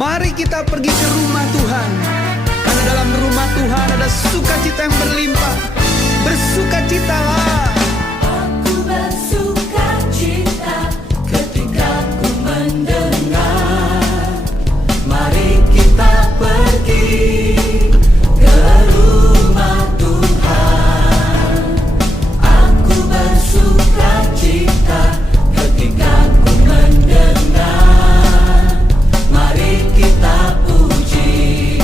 Mari kita pergi ke rumah Tuhan, karena dalam rumah Tuhan ada sukacita yang berlimpah. Bersukacitalah. Aku bersukacita ketika ku mendengar. Mari kita pergi ke rumah Tuhan. Aku bersukacita ketika ku mendengar. Mari kita puji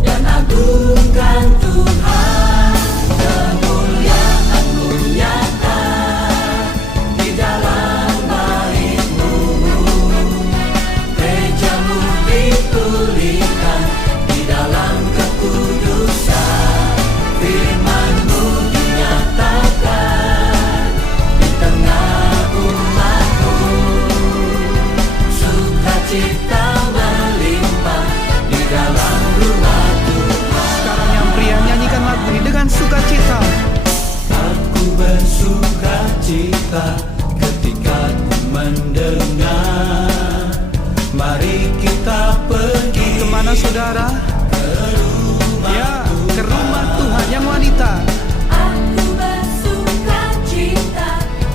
dan agungkan Tuhan. Kemuliaan-Mu nyata di dalam bait-Mu. Gereja-Mu dipulihkan di dalam kekudusan. Firman-Mu dinyatakan di tengah umat-Mu. Sukacita melimpah di dalam rumah Tuhan. Sekarang yang pria nyanyikan lagu ini dengan sukacita. Aku bersukacita ketika ku mendengar. Mari kita pergi Kemana saudara? ke rumah Ya, ke rumah Tuhan yang wanita. Aku bersukacita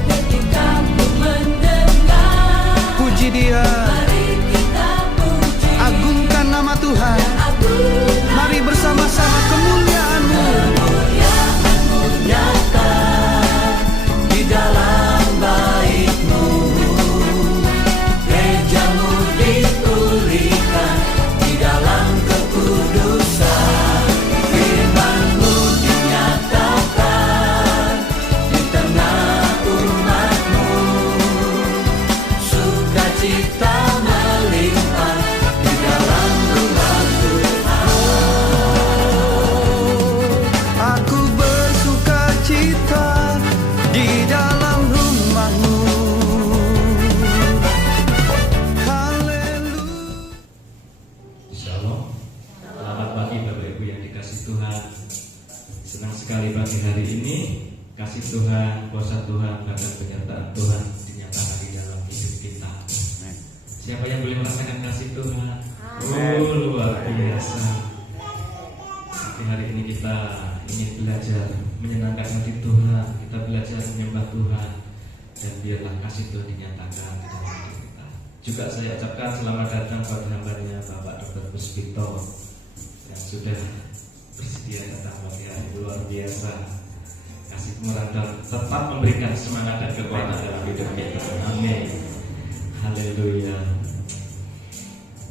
ketika ku mendengar. Puji Dia, Mari kita puji agungkan nama Tuhan. dan agungkan Mari bersama-sama kemuliaan-Mu. kemuliaan-Mu nyata di dalam bait-Mu. Gereja-Mu dipulihkan di dalam kekudusan. Firman-Mu dinyatakan di tengah umat-Mu. Sukacita melimpah di dalam rumah Tuhan. Aku bersukacita di dalam rumah-Mu. Haleluya. Shalom. Selamat pagi Bapak Ibu yang dikasih Tuhan. Senang sekali pagi hari ini kasih Tuhan, kuasa Tuhan, bahkan penyertaan Tuhan dinyatakan di dalam hidup kita. Siapa yang boleh merasakan kasih Tuhan? Oh, luar biasa. Pagi hari ini kita ingin belajar menyenangkan hati Tuhan. Kita belajar menyembah Tuhan, dan biarlah kasih Tuhan dinyatakan di dalam hidup kita. Juga saya ucapkan selamat datang pada hambanya Bapak Dr. Puspito yang sudah bersedia datang pagi hari. Luar biasa. Kasih murah dan tetap memberikan semangat dan kekuatan dalam hidup kita. Amin. Haleluya.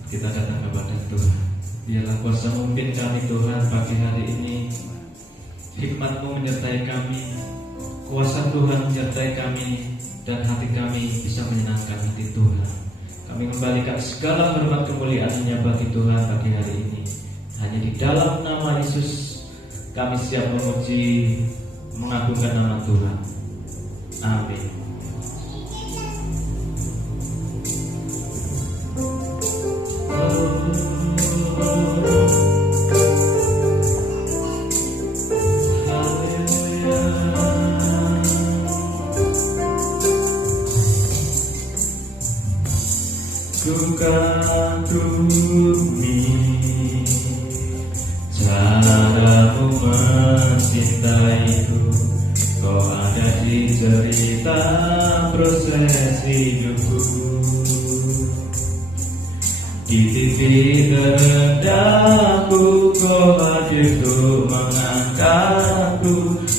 Kita datang kepada Tuhan. Biarlah kuasa memimpin kami Tuhan pagi hari ini. Hikmat-Mu menyertai kami, kuasa Tuhan menyertai kami, dan hati kami bisa menyenangkan hati Tuhan. Kami membalikan segala hormat kemuliaan-Nya bagi Tuhan pagi hari ini. Hanya di dalam nama Yesus kami siap memuji, mengagungkan nama Tuhan. Amin. Ku kagumi caramu mencintaiku. Kau ada di cerita proses hidupku. Di titik terendahku kau hadir untuk mengangkatku.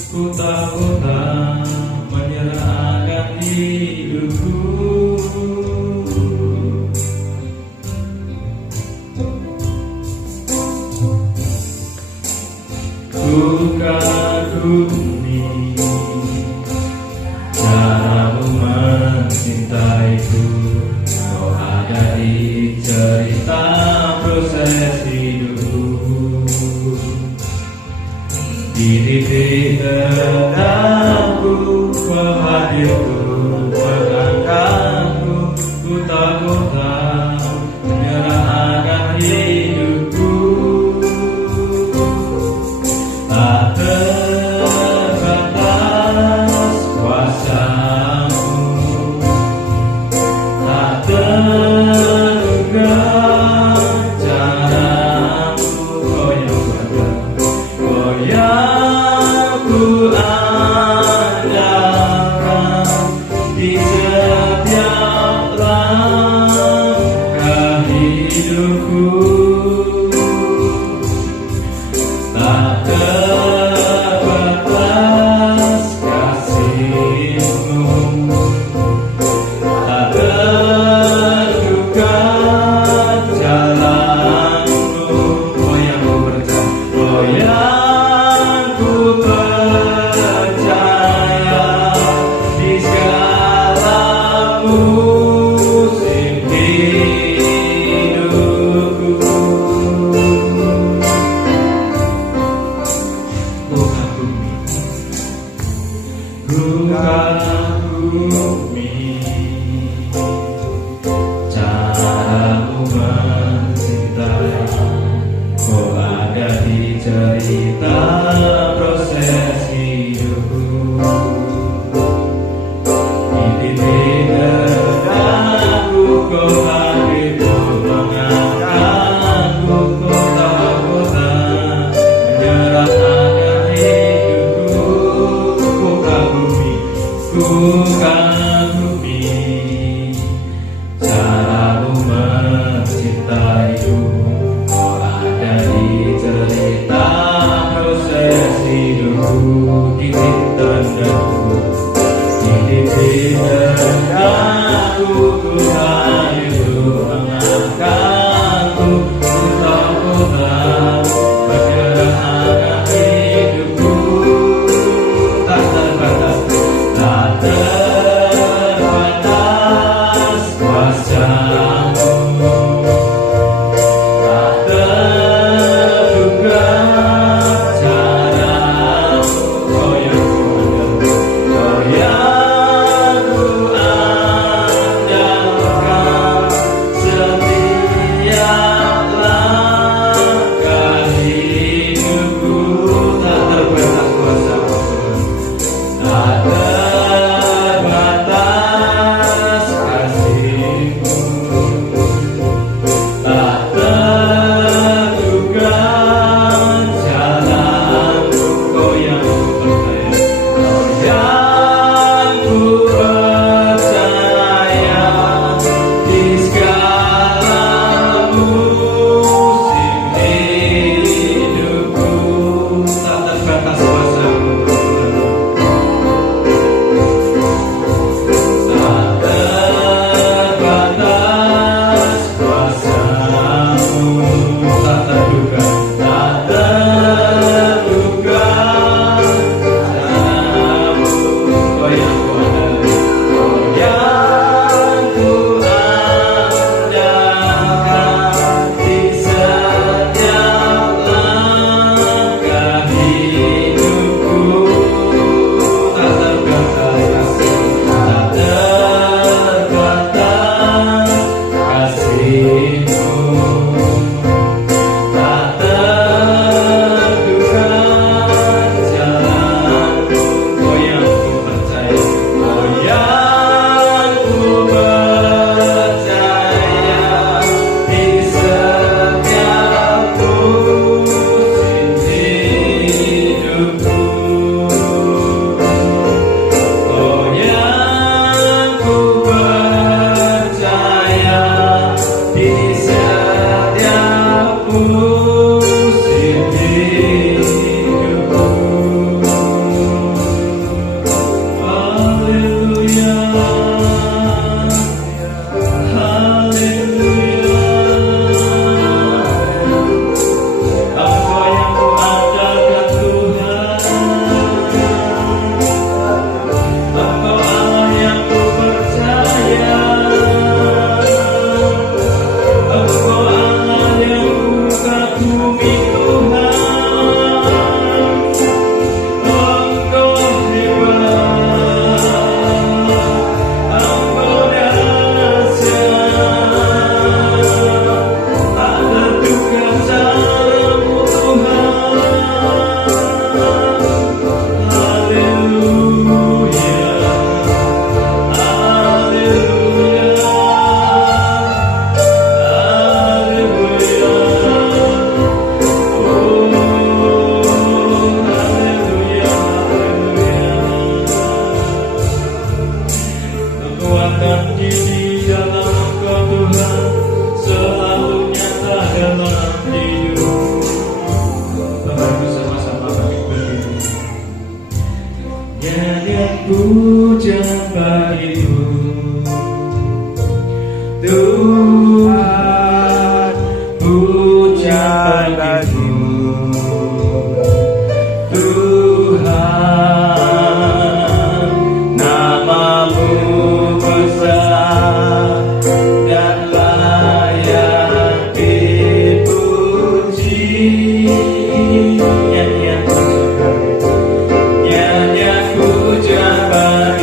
Ku tahu tak menyerahkan hidupku. Ku kagumi caramu mencintaiku. Kau ada di cerita proses hidupku. Di titik terendah kagumi caramu mencintai. Kau ada di cerita proses hidupku. Ini denganku kau hadir mengangkatku kota-kota, menyerahkan hidupku. Ku kagumi caramu mencintaiku. Kau ada di cerita proses hidupku. Titik tandangku, titik tandangku, ku hadir mengangkatku kota-kota, menyerahkan hidupku. Tak terbatas, tak terbatas kuasamu, tak terduga caramu. Kau yang ku andalkan setiap langkah hidupku. Tak terbatas kuasamu, tak terbatas kasihmu, tak terduga jalanmu. Kau yang ku percaya, kau yang ku percaya di segala musim hidupku. Tak terbatas kuasamu, tak terbatas kuasamu, tak terduga caramu. Kau yang ku andalkan di setiap langkah hidupku. Tak terbatas, tak terbatas kasihmu, tak terduga jalanmu. Kau yang ku percaya, kau yang ku percaya di setiap musim hidupku. Kau yang ku percaya di setiap musim hidupku. Haleluya, haleluya. Apa yang ku andalkan Tuhan, Engkau Allah yang ku percaya, Engkau Allah yang ku kagumi Tuhan. Engkau hebat, Engkau dahsyat, tak terduga caramu Tuhan. Haleluya, haleluya, haleluya. Oh, haleluya, haleluya. Kekuatan di dalam Engkau Tuhan selalu nyata dalam hidup. Bapak Ibu sama-sama kami berdiri. Nyanyian pujian bagimu Tuhan, pujian bagimu Tuhan. Namamu besar dan layak dipuji. Nyanyian pujian bagimu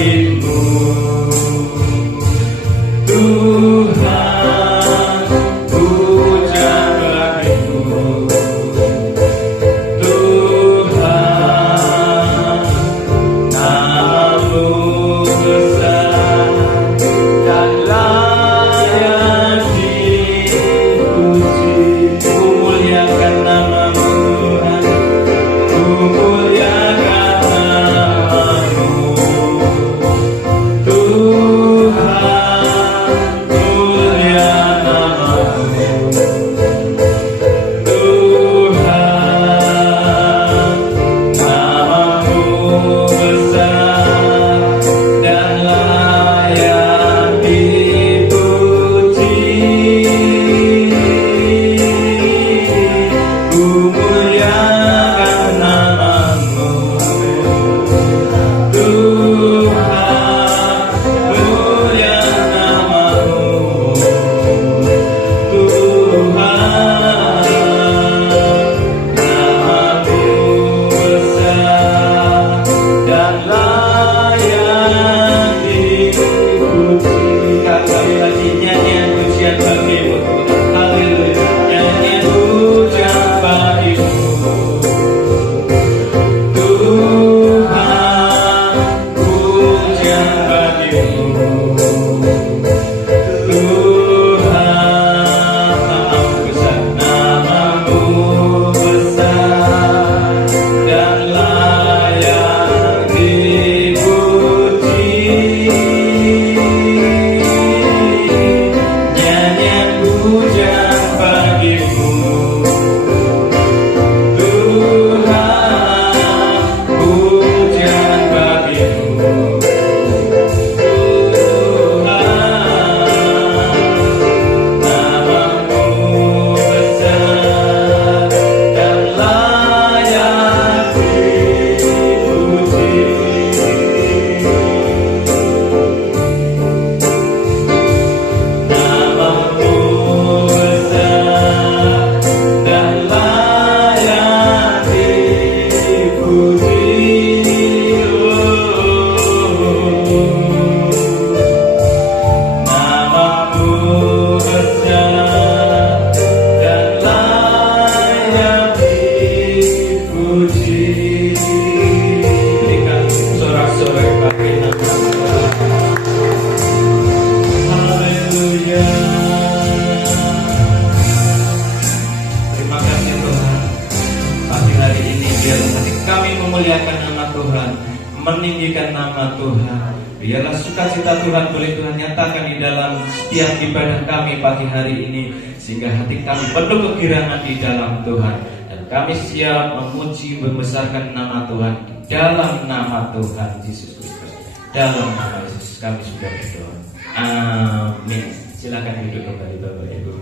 Biarlah sukacita Tuhan boleh Tuhan nyatakan di dalam setiap ibadah kami pagi hari ini, sehingga hati kami penuh kegirangan di dalam Tuhan, dan kami siap memuji membesarkan nama Tuhan di dalam nama Tuhan Yesus Kristus. Dalam nama Yesus kami sudah berdoa. Amin. Silakan duduk kembali Bapak Ibu.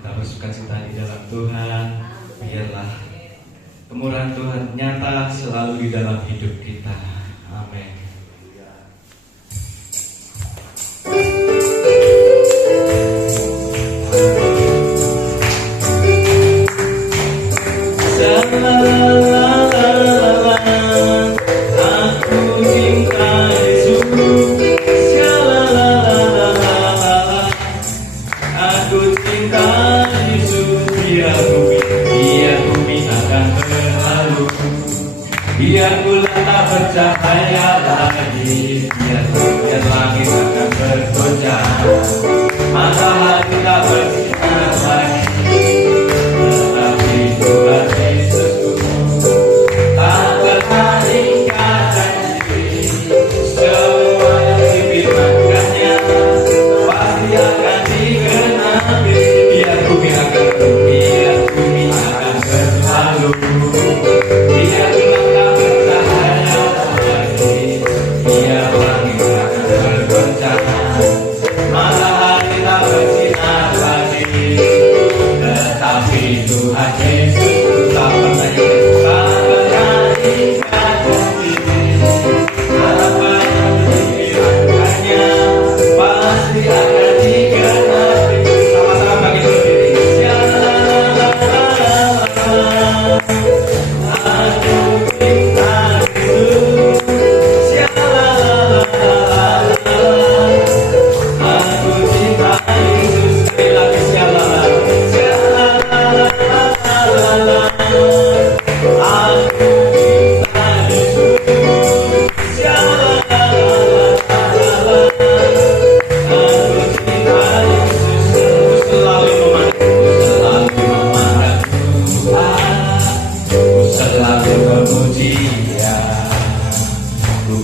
Kita bersukacita di dalam Tuhan. Biarlah kemurahan Tuhan nyata selalu di dalam hidup kita. Amin. Aku cinta Yesus. Aku cinta Yesus. Biar bumi akan berlalu, biar bulan tak bercahaya lagi, biar langit akan bergoncang, matahari tak bersinar lagi, tetapi Tuhan Yesusku tak pernah ingkar janji. Semua yang difirmankannya pasti akan digenapi. Biar bumi akan berlalu, biar bulan tak bercahaya lagi, biar langit akan bergoncang, matahari tak bersinar lagi, tetapi Tuhan Yesus tak pernah ingkar janji. Apa yang difirmankannya pasti akan digenapi. Sama-sama bagi diri.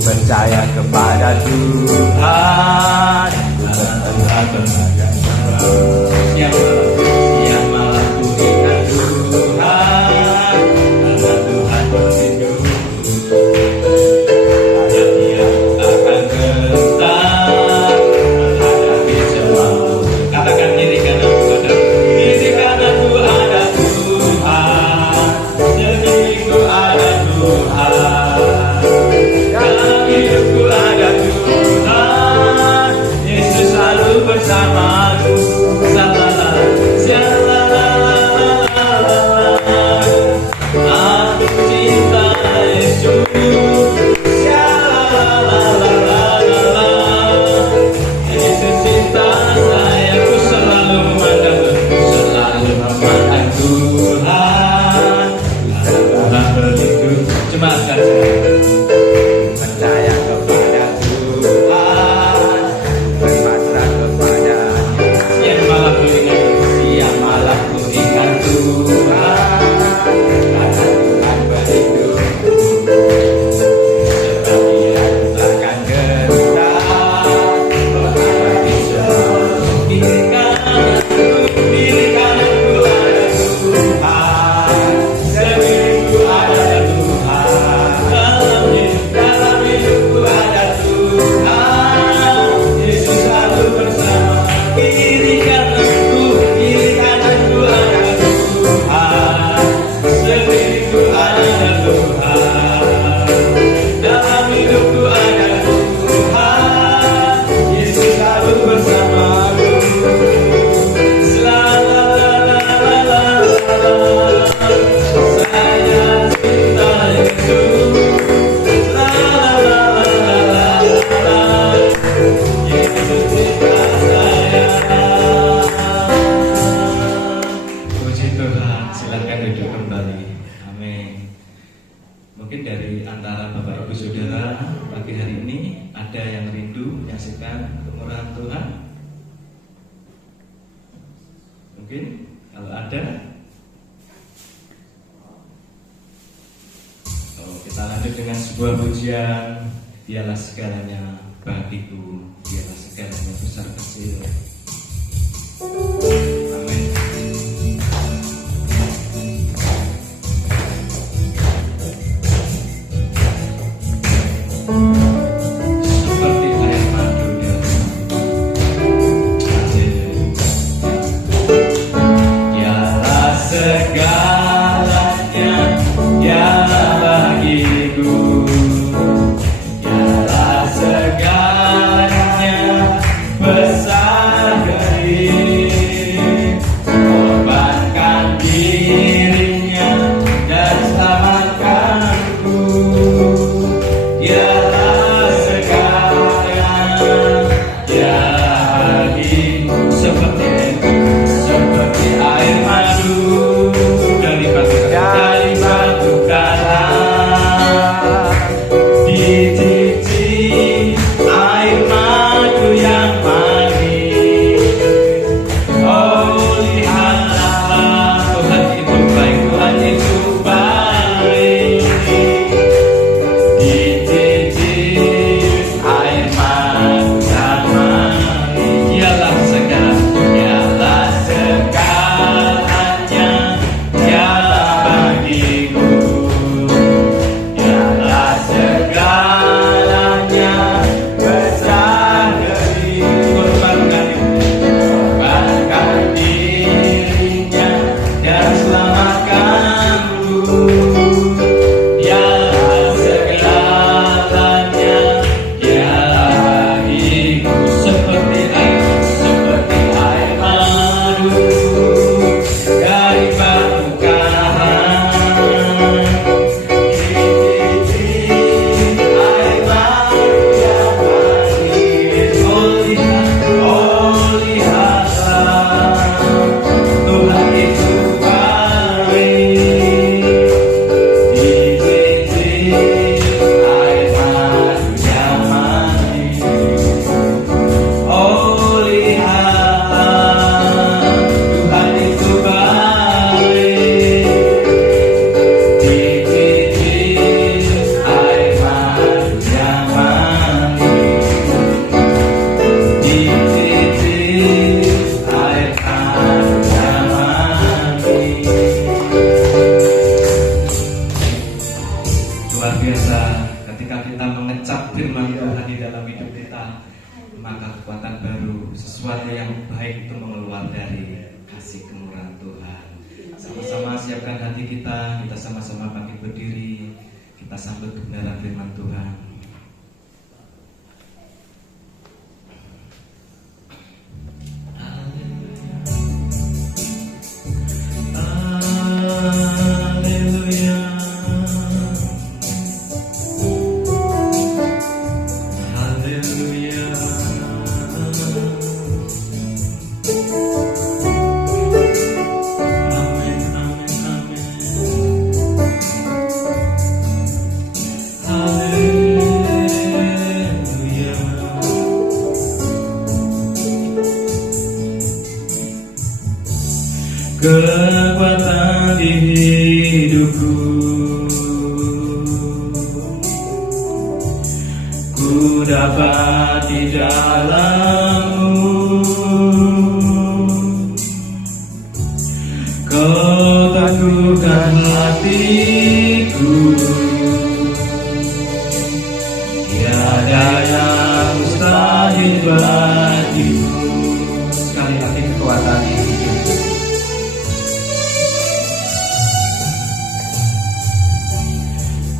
Percaya kepada Tuhan, ku berserah kepada Tuhan. Siang malam ku ingat Tuhan, karena Tuhan berlindung. Dia akan gentar menghadapi semua. Katakan diri kananku ada, diri kananku ada Tuhan, diriku ada Tuhan. Hidupku ada Tuhan, Yesus selalu bersamaku. Aku cinta Yesus. Yesus cinta saya, aku selalu memandang Tuhan. Tuhan berlindung. Jemaatkan saya. Percaya kepada Tuhan, berpasrah kepada Siang malam ku ingat Tuhan, karena Tuhan berlindung. Sebab Dia takkan gentar menghadapi semua. Diri kananku ada Tuhan, diriku ada Tuhan. Dalam hidupku ada Tuhan, Yesus selalu bersama. Kiri kananku ada Tuhan, diriku ada Tuhan. Dalam hidupku ada Tuhan, Yesus selalu bersamaku. Saya cinta Yesus. Yesus cinta saya. Puji Tuhan, silakan duduk kembali. Amin. Mungkin dari antara Bapak Ibu Saudara pagi hari ini ada yang rindu menyaksikan kemurahan Tuhan? Mungkin kalau ada, kita lanjut dengan sebuah pujian Dialah segalanya bagiku, dialah segalanya besar kecil. Amin. Seperti air madu dia. Dialah segalanya, dialah bagiku. Dialah segalanya besar kecil. Korbankan dirinya dan selamatkanku. Dialah segalanya, dialah bagiku. Seperti air madu dari batu karang. Dicicip air madu yang manis. Oh, lihatlah, Tuhan itu baik, Tuhan itu baik. Dicicip air madu yang manis. Dialah segalanya, dialah bagiku. Dialah segalanya besar kecil. Korbankan dirinya dan selamatkanku. Dialah segalanya, dialah bagiku. Seperti air madu dari batu karang. Dicicip air madu yang manis. Oh, lihatlah, Tuhan itu baik. Dicicip air madu yang manis. Oh, lihatlah, Tuhan itu baik. Dicicip air madu yang manis. Dicicip air madu yang manis. Luar biasa ketika kita mengecap firman Tuhan di dalam hidup kita, maka kekuatan baru, sesuatu yang baik itu mengeluar dari kasih kemurahan Tuhan. Sama-sama siapkan hati kita sama-sama bangkit berdiri, kita sambut kebenaran firman Tuhan. Haleluya. Haleluya. Amin, amin, amin. Haleluya. Kekuatan di hidupku, ku dapat di dalam-Mu. Kau teguhkan hatiku, tiada yang mustahil bagimu. Sekali lagi kekuatan di hidupku.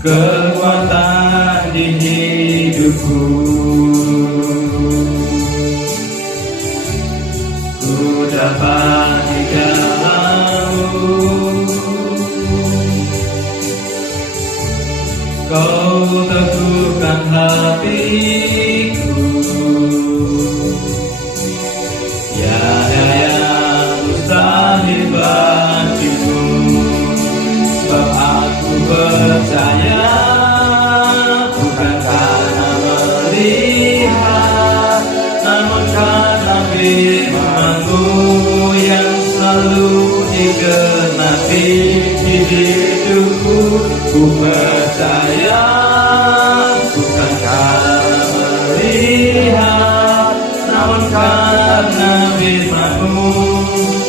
Kekuatan di hidupku, ku dapat di dalam-Mu. Kau teguhkan hatiku, tiada yang mustahil bagimu. Sebab aku percaya, bukan karena melihat, namun karena firman-Mu yang selalu digenapi di hidupku. Ku percaya, bukan karena melihat, namun karena firman-Mu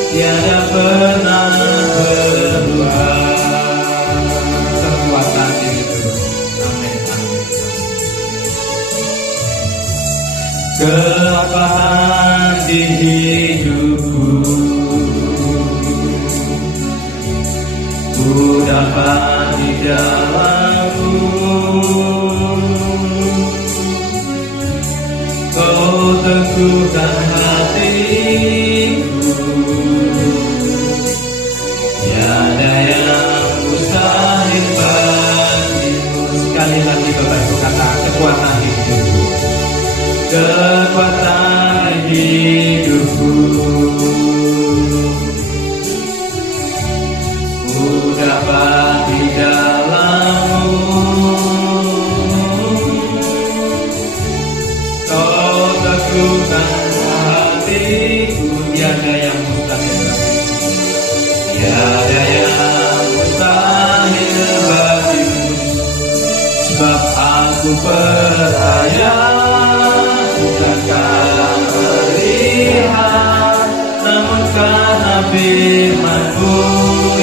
tiada pernah berubah. Kekuatan itu, amin, amin. Kekuatan di hidupku, ku dapat di dalam-Mu. Kau teguhkan hatiku, tiada yang mustahil bagimu. Sekali lagi Bapak Ibu kata kekuatan hidupku, kekuatan hidupku, ku dapat di dalam-Mu. Kau teguhkan hatiku, tiada yang mustahil bagimu, tiada yang mustahil bagimu. Sebab aku percaya, bukan karena melihat, namun karena firman-Mu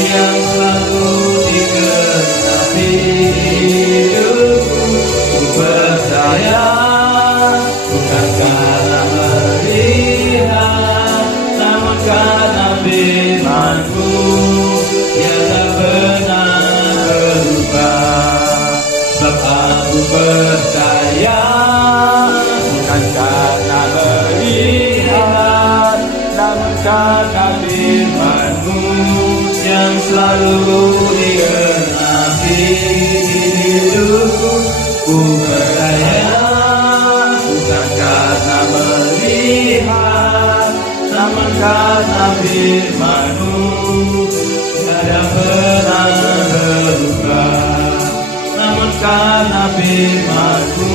yang selalu digenapi hidupku. Ku percaya, bukan karena melihat, namun karena firman-Mu tiada pernah berubah. Sebab aku percaya, bukan karena melihat, namun karena firman-Mu yang selalu digenapi hidupku. Ku percaya, bukan karena melihat, namun karena firman-Mu tiada pernah berubah. Namun karena firman-Mu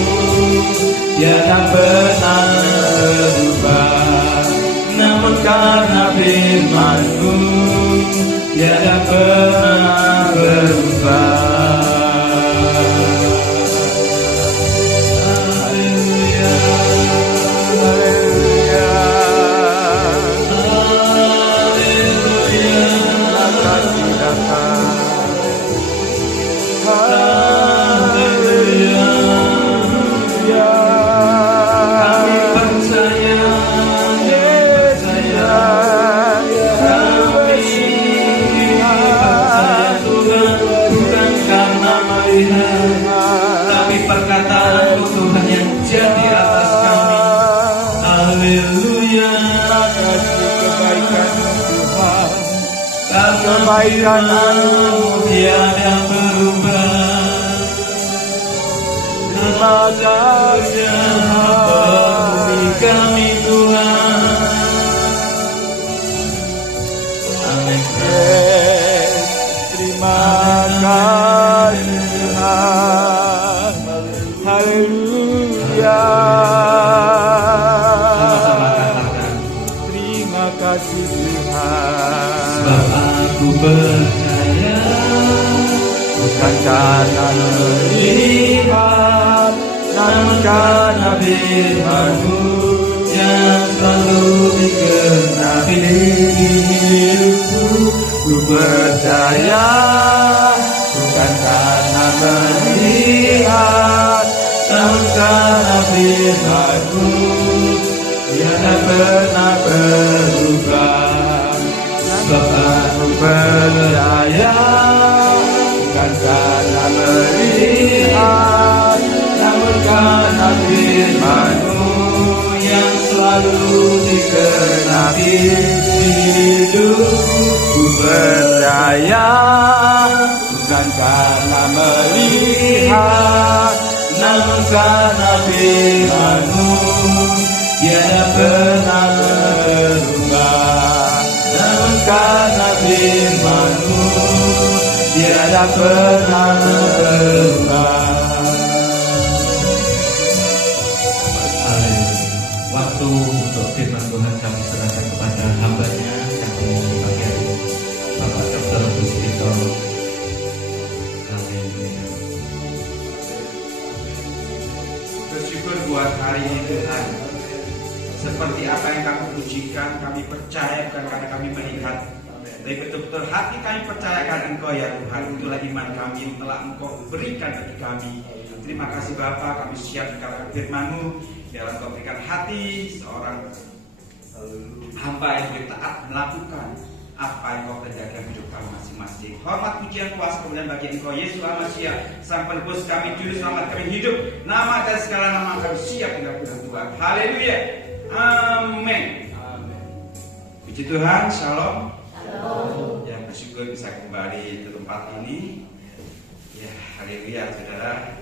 tiada pernah berubah. Namun karena firman-Mu tiada pernah berubah. Haleluya, haleluya, haleluya. Kami percaya, Tuhan, bukan karena melihat, tapi perkataan-Mu Tuhan yang jadi atas kami. Haleluya. Karena firman-Mu tiada berubah. Terima kasih bagi kami Tuhan. Amin. Terima kasih Tuhan. Haleluya. Sama-sama katakan, Terima kasih Tuhan. sebab aku percaya, Bukan karena melihat, namun karena firman-Mu yang selalu digenapi hidupku. ku percaya. Bukan karena melihat, Namun karena firman-Mu tiada pernah berubah. Sebab aku percaya. Bukan karena melihat, namun karena firman-Mu yang selalu digenapi hidupku. ku percaya. Bukan karena melihat, Namun karena firman-Mu tiada pernah berubah. Namun karena firman-Mu tiada pernah berubah. Haleluya. Waktu untuk firman Tuhan kami serahkan kepada hamba-Nya yang mengisi bagian Bapak Dr. Bustito. Haleluya. Bersyukur bersyukur buat hari ini Tuhan. Seperti apa yang kami pujikan, kami percaya bukan karena kami melihat, tapi betul-betul hati kami percayakan Engkau ya Tuhan. Itulah iman kami yang telah Engkau berikan bagi kami. Terima kasih Bapa, kami siap dikatakan firman-Mu. Biarlah Engkau berikan hati seorang hamba yang boleh taat melakukan apa yang Kau kerjakan hidup kami masing-masing. Hormat pujian kuasa kemuliaan bagi Engkau Yesus Al-Masih, Sang Penebus kami, Juru Selamat kami hidup. Nama dan segala nama kami siap dengan Tuhan. Haleluya. Amin. Puji Tuhan. Shalom. Ya, bersyukur bisa kembali ke tempat ini. Ya, haleluya saudara.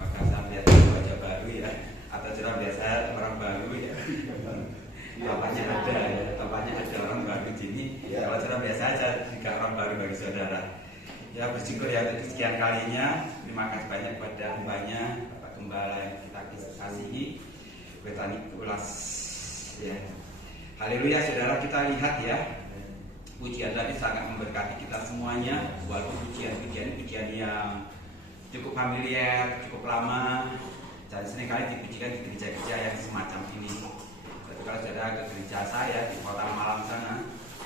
Maka saya lihat wajah baru ya, atau cara biasa orang baru ya. Tampaknya ada ya, tampaknya ada orang baru di sini. Kalau cara biasa aja juga orang baru bagi saudara. Ya, bersyukur ya untuk sekian kalinya. Terima kasih banyak kepada hambanya Bapak Gembala yang kita kasihi, Betani Ulas. Ya, haleluya saudara, kita lihat ya, pujian tadi sangat memberkati kita semuanya. Walaupun pujian yang cukup familiar, cukup lama, dan seringkali dipujikan di gereja-gereja yang semacam ini. Tapi kalau saudara ke gereja saya di Kota Malang sana,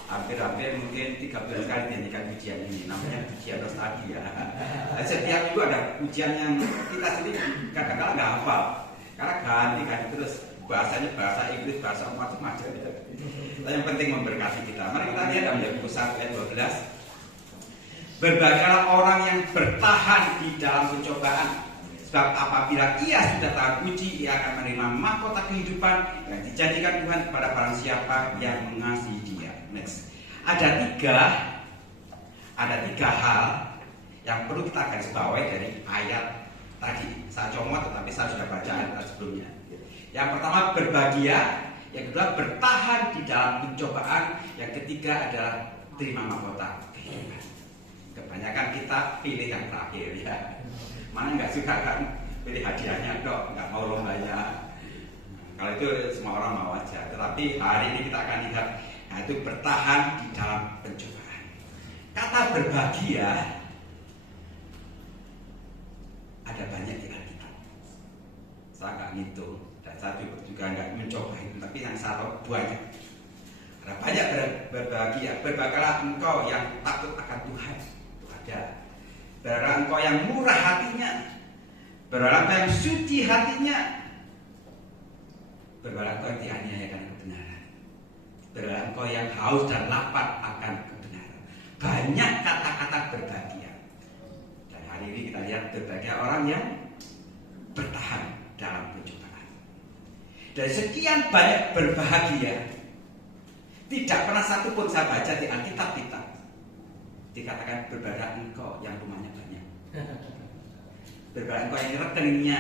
hampir-hampir mungkin 13 kali dinyanyikan pujian ini. Namanya pujian nostalgia. Setiap itu ada pujian yang kita sendiri kadang-kadang nggak hafal, karena ganti terus bahasanya bahasa Inggris, bahasa macam-macam. Yang penting memberkati kita. Mari kita lihat dalam Yakobus 1 ayat 12. Berbahagialah orang yang bertahan di dalam pencobaan, sebab apabila ia sudah tahan uji, ia akan menerima mahkota kehidupan yang dijanjikan Tuhan kepada barang siapa yang mengasihi Dia. Next. Ada tiga hal yang perlu kita garis bawahi dari ayat tadi. Saya comot, tetapi saya sudah baca ayat sebelumnya. Yang pertama berbahagia, yang kedua bertahan di dalam pencobaan, yang ketiga adalah terima mahkota kehidupan. Kebanyakan kita pilih yang terakhir ya. Mana nggak suka kan pilih hadiahnya dok, nggak mau lombanya. Kalau itu semua orang mau aja. Tetapi hari ini kita akan lihat, yaitu bertahan di dalam pencobaan. Kata berbahagia ada banyak di Alkitab. Saya nggak ngitung dan saya juga nggak mencoba itu, tapi yang saya tahu banyak. Ada banyak berbahagia. Berbahagialah engkau yang takut akan Tuhan. Itu ada. Berbahagialah engkau yang murah hatinya. Berbahagialah engkau yang suci hatinya. Berbahagialah engkau yang dianiaya karena kebenaran. Berbahagialah engkau yang haus dan lapar akan kebenaran. Banyak kata-kata berbahagia. Dan hari ini kita lihat berbahagia orang yang bertahan dalam pencobaan. Dan sekian banyak berbahagia, tidak pernah satu pun saya baca di Alkitab kita dikatakan berbahagia engkau yang rumahnya banyak, berbahagia engkau yang rekeningnya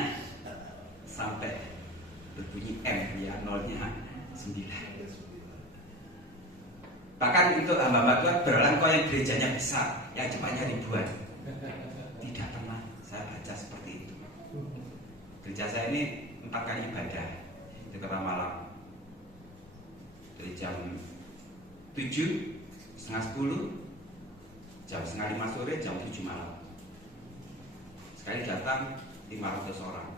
sampai berbunyi M ya, nolnya 9. Bahkan itu hamba Tuhan berbahagia engkau yang gerejanya besar, yang jemaatnya ribuan. Tidak pernah saya baca seperti itu. Gereja saya ini 4 kali ibadah di Kota Malang, dari jam 7, setengah 10, jam setengah 5 sore, jam 7 malam. Sekali datang 500 orang.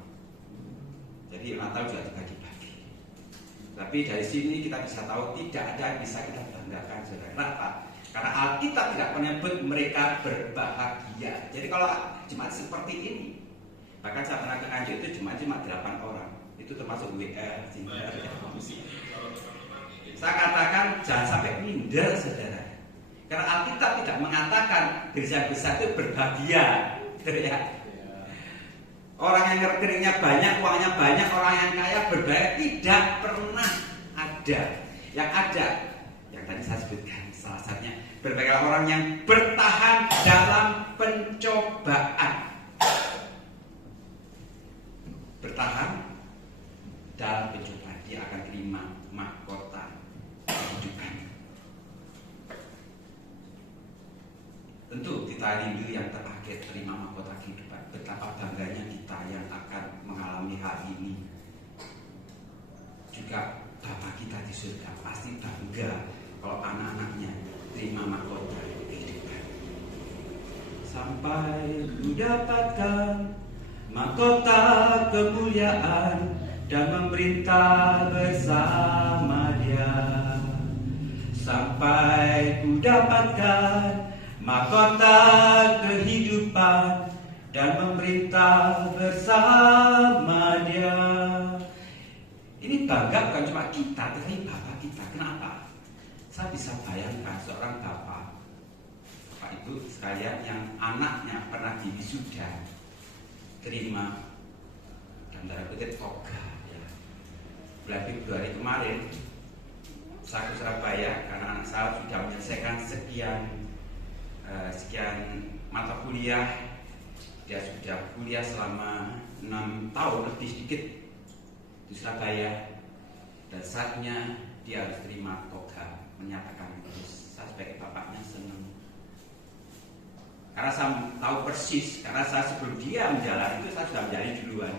Jadi Natal juga dibagi-bagi. Tapi dari sini kita bisa tahu tidak ada yang bisa kita banggakan, saudara. Kenapa? Karena Alkitab tidak menyebut mereka berbahagia. Jadi kalau jemaat seperti ini, bahkan saya pernah ke Nganjuk itu cuma 8 orang. Itu termasuk WR. Saya katakan jangan sampai minder, saudara. Karena Alkitab tidak mengatakan gereja besar itu berbahagia, ya. Orang yang rekeningnya banyak, uangnya banyak, orang yang kaya berbahagia tidak pernah ada. Yang ada, yang tadi saya sebutkan salah satunya, berbahagia orang yang bertahan dalam pencobaan. Bertahan dalam pencobaan, dia akan terima mahkota kehidupan. Tentu kita rindu yang terakhir, terima mahkota kehidupan. Betapa bangganya kita yang akan mengalami hal ini. Juga Bapa kita di surga pasti bangga kalau anak-anaknya terima mahkota kehidupan. sampai ku dapatkan mahkota kemuliaan dan memerintah bersama Dia. Sampai ku dapatkan mahkota kehidupan dan memerintah bersama Dia. Ini bangga bukan cuma kita, tetapi Bapak kita. Kenapa? Saya bisa bayangkan seorang Bapak Ibu sekalian yang anaknya pernah diwisuda, terima dalam tanda kutip toga ya. Bulan Februari kemarin saya ke Surabaya karena anak saya sudah menyelesaikan sekian mata kuliah. Dia sudah kuliah selama 6 tahun lebih sedikit di Surabaya, dan saatnya dia harus terima toga, menyatakan lulus. Saya sebagai bapaknya senang karena saya tahu persis, karena saya sebelum dia menjalani itu saya sudah menjalani duluan.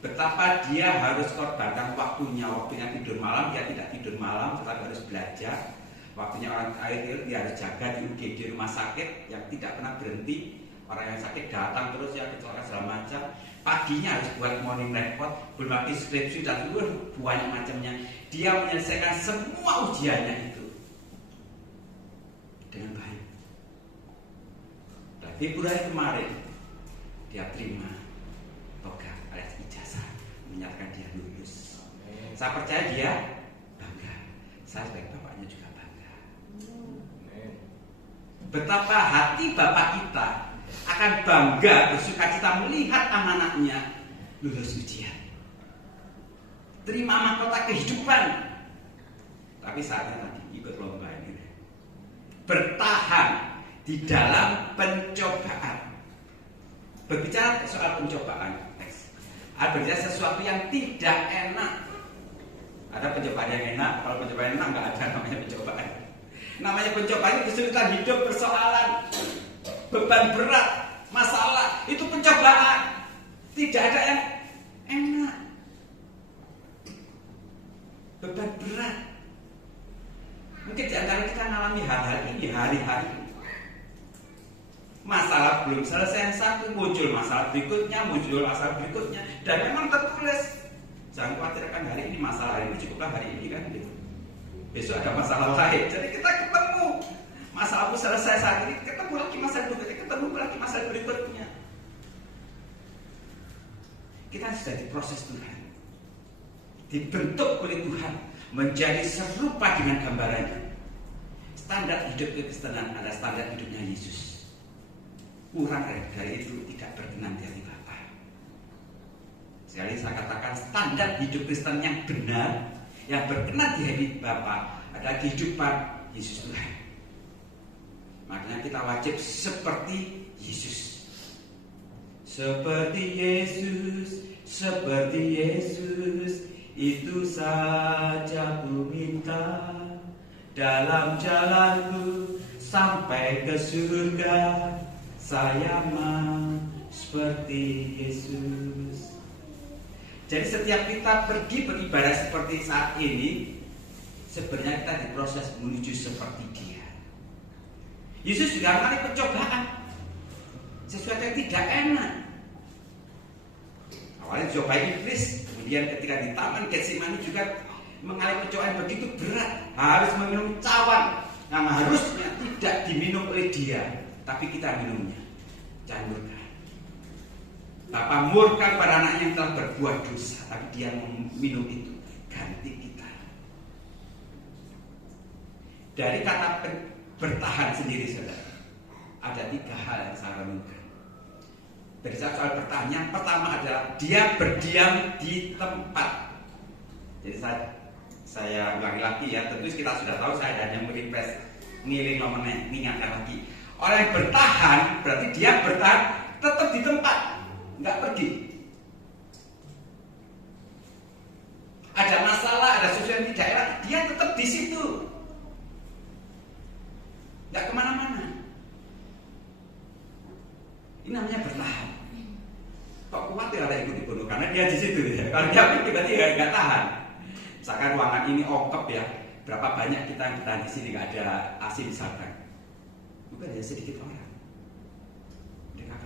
Betapa dia harus korbankan waktunya tidur malam, dia tidak tidur malam, tetapi harus belajar. Waktunya orang akhir dia harus jaga di UGD rumah sakit yang tidak pernah berhenti. Orang yang sakit datang terus ya, kecelakaan segala macam. Paginya harus buat morning report, belum lagi skripsi dan seluruh banyak macamnya. Dia menyelesaikan semua ujiannya itu dengan baik. Februari kemarin dia terima toga alias ijazah, menyatakan dia lulus. Saya percaya dia bangga. Saya sebagai bapaknya juga bangga. Betapa hati bapak kita akan bangga, bersukacita melihat anak-anaknya lulus ujian, terima mahkota kehidupan. Tapi saatnya tadi ikut lomba ini, bertahan di dalam pencobaan. Berbicara soal pencobaan, berbicara sesuatu yang tidak enak. Ada pencobaan yang enak, kalau pencobaan enak nggak ada namanya pencobaan. Namanya pencobaan itu kesulitan hidup, persoalan, beban berat, masalah, itu pencobaan. Tidak ada yang enak. Beban berat. Mungkin di antara kita mengalami hal-hal ini hari-hari. Masalah belum selesai yang satu, muncul masalah berikutnya, dan memang tertulis. Jangan khawatirkan hari ini masalah hari ini, cukuplah hari ini kan gitu. Besok ada masalah lain. Jadi kita ketemu masalahku selesai saat ini, ketemu lagi masalah berikutnya. Kita sudah diproses Tuhan, dibentuk oleh Tuhan menjadi serupa dengan gambarannya. Standar hidup kekristenan adalah standar hidupnya Yesus. Kurang dari itu tidak berkenan di hati Bapa. Sekali saya katakan, standar hidup Kristen yang benar, yang berkenan di hati Bapa adalah kehidupan Yesus Tuhan. Makanya kita wajib seperti Yesus. Seperti Yesus, itu saja ku minta dalam jalanku sampai ke surga. Saya mau seperti Yesus. Jadi setiap kita pergi beribadah seperti saat ini, sebenarnya kita diproses menuju seperti Dia. Yesus juga mengalami pencobaan, sesuatu yang tidak enak. Awalnya dicobai iblis, kemudian ketika di Taman Getsemani juga mengalami pencobaan begitu berat, harus meminum cawan yang harusnya tidak diminum oleh Dia. Tapi kita minumnya. Jangan murka. Bapa murka pada anak yang telah berbuat dosa, tapi Dia meminum itu ganti kita. Dari kata bertahan sendiri, saudara, ada 3 hal yang saya renungkan. Berbicara soal bertahan, yang pertama adalah dia berdiam di tempat. Jadi saya ulangi lagi ya, tentu kita sudah tahu, saya hanya merefresh, ngiling nomornya, mengingatkan lagi. Orang yang bertahan berarti dia bertahan tetap di tempat, nggak pergi. Ada masalah, ada sesuatu yang tidak enak, dia tetap di situ, nggak kemana-mana. Ini namanya bertahan. Kok kuat ya orang ikut dibunuh karena dia di situ ya. Kalau dia pergi berarti nggak tahan. Misalkan ruangan ini okep ya, berapa banyak kita yang bertahan di sini nggak ada AC misalkan. Bukan hanya sedikit orang.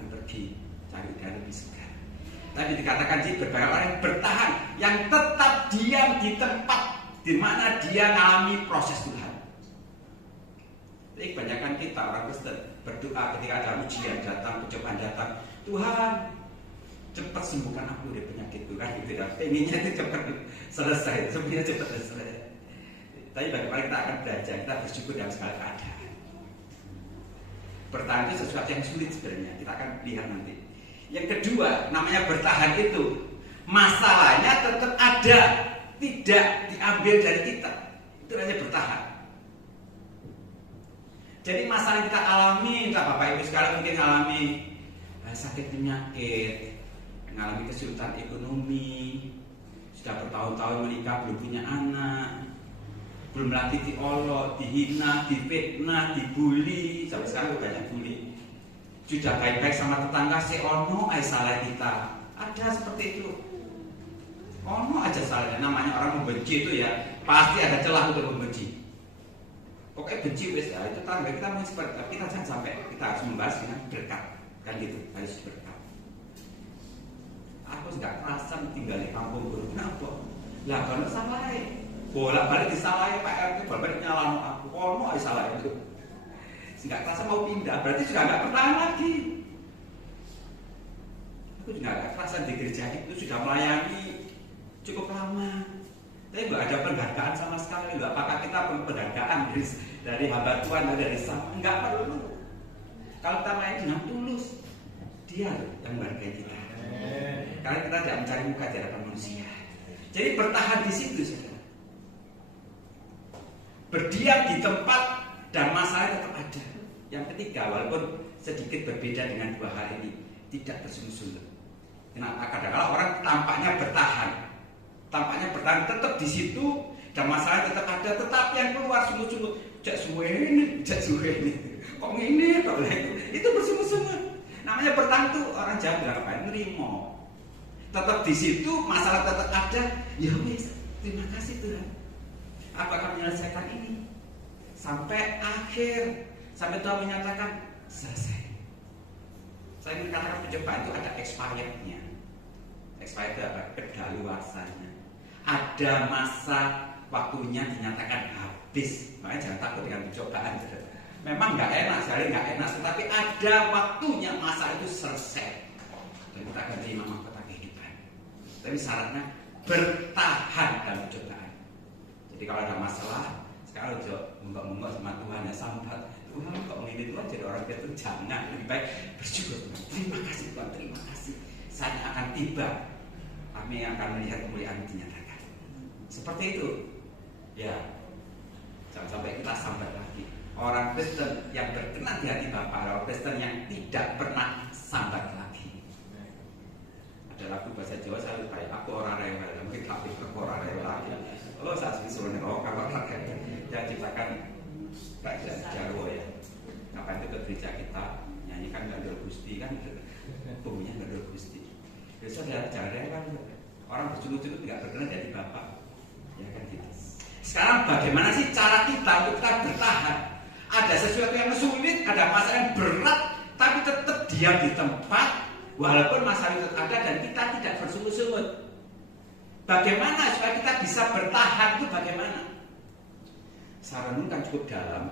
akan pergi cari udara lebih segar. Tapi dikatakan sih beberapa orang yang bertahan, yang tetap diam di tempat di mana dia mengalami proses Tuhan. Jadi kebanyakan kita orang Kristen berdoa ketika ada ujian datang, pencobaan datang, Tuhan cepat sembuhkan aku dari penyakitku, kan gitu ya. Pengennya itu cepat selesai, sebenarnya cepat selesai. Tapi bagaimana kita akan belajar, kita bersyukur dalam segala keadaan. Bertahan itu sesuatu yang sulit sebenarnya, kita akan lihat nanti. Yang kedua, namanya bertahan itu masalahnya tetap ada, tidak diambil dari kita. Itu hanya bertahan. Jadi masalah yang kita alami, entah Bapak Ibu sekarang mungkin alami sakit penyakit, mengalami kesulitan ekonomi, sudah bertahun-tahun menikah belum punya anak, belum lagi diolok, dihina, difitnah, dibully, sampai sekarang banyak bully. Sudah baik-baik sama tetangga, si ono aja salah kita. Ada seperti itu. Ono aja salahnya, namanya orang membenci itu ya, pasti ada celah untuk membenci. Pokoknya benci wes ya, itu tangga kita mau seperti, tapi kita jangan sampai kita harus membahas dengan berkat, kan gitu, harus berkat. Aku nggak kerasa tinggal di kampung baru, kenapa? Lah kalau salah, bolak-balik disalahin Pak RT, bolak-balik nyalahin aku, ono aja salah itu. Nggak kerasa mau pindah, berarti sudah nggak bertahan lagi. Aku juga nggak kerasa di gereja itu sudah melayani cukup lama, tapi nggak ada penghargaan sama sekali. Apakah kita penghargaan dari hamba Tuhan atau dari sama? Nggak perlu. Kalau kita main dengan tulus, Dia yang menghargai kita. Karena kita tidak mencari muka di hadapan manusia. Jadi bertahan di situ, saudara. Berdiam di tempat dan masalah tetap ada. Yang ketiga, walaupun sedikit berbeda dengan dua hal ini, tidak bersungut-sungut. Kenapa? Kadang-kadang orang tampaknya bertahan tetap di situ dan masalah tetap ada, tetapi yang keluar sungut-sungut, cek suwe ini, kok ini, kok itu bersungut-sungut. Namanya bertahan tuh orang Jawa bilang apa? Nerimo. Tetap di situ, masalah tetap ada. Ya wes, terima kasih Tuhan. Aku akan menyelesaikan ini sampai akhir. Sampai Tuhan menyatakan selesai. Saya ingin katakan pencobaan itu ada expirednya. Expired itu apa? Kedaluarsanya. Ada masa waktunya dinyatakan habis. Makanya jangan takut dengan pencobaan. Memang nggak enak, sekali nggak enak, tetapi ada waktunya masa itu selesai. Dan kita akan terima mahkota kehidupan. Tapi syaratnya bertahan dalam pencobaan. Jadi kalau ada masalah, sekarang menggok-menggok sama Tuhan ya sambat. Tuhan kok begini Tuhan, jadi orang Kristen jangan, lebih baik bersyukur Tuhan. Terima kasih Tuhan, terima kasih. Saatnya akan tiba, kami akan melihat kemuliaan dinyatakan. Seperti itu, ya. Jangan sampai kita sambat lagi. Orang Kristen yang berkenan di hati Bapa, orang Kristen yang tidak pernah sambat lagi. Ada lagu bahasa Jawa saya lupa ya. Aku orang rewel, mungkin tapi orang rewel lagi. Oh saat ini kalau kakak dia ciptakan kayak Jawa ya. Kapan itu ke gereja kita nyanyikan Gandul Gusti kan, bunyinya Gandul Gusti. Besok ada acara kan orang bersungut-sungut tidak berkenan jadi Bapak, ya kan gitu. Sekarang bagaimana sih cara kita untuk kita bertahan? Ada sesuatu yang sulit, ada masalah yang berat, tapi tetap diam di tempat, walaupun masalah itu ada dan kita tidak bersungut-sungut. Bagaimana supaya kita bisa bertahan itu bagaimana? Saya renungkan cukup dalam.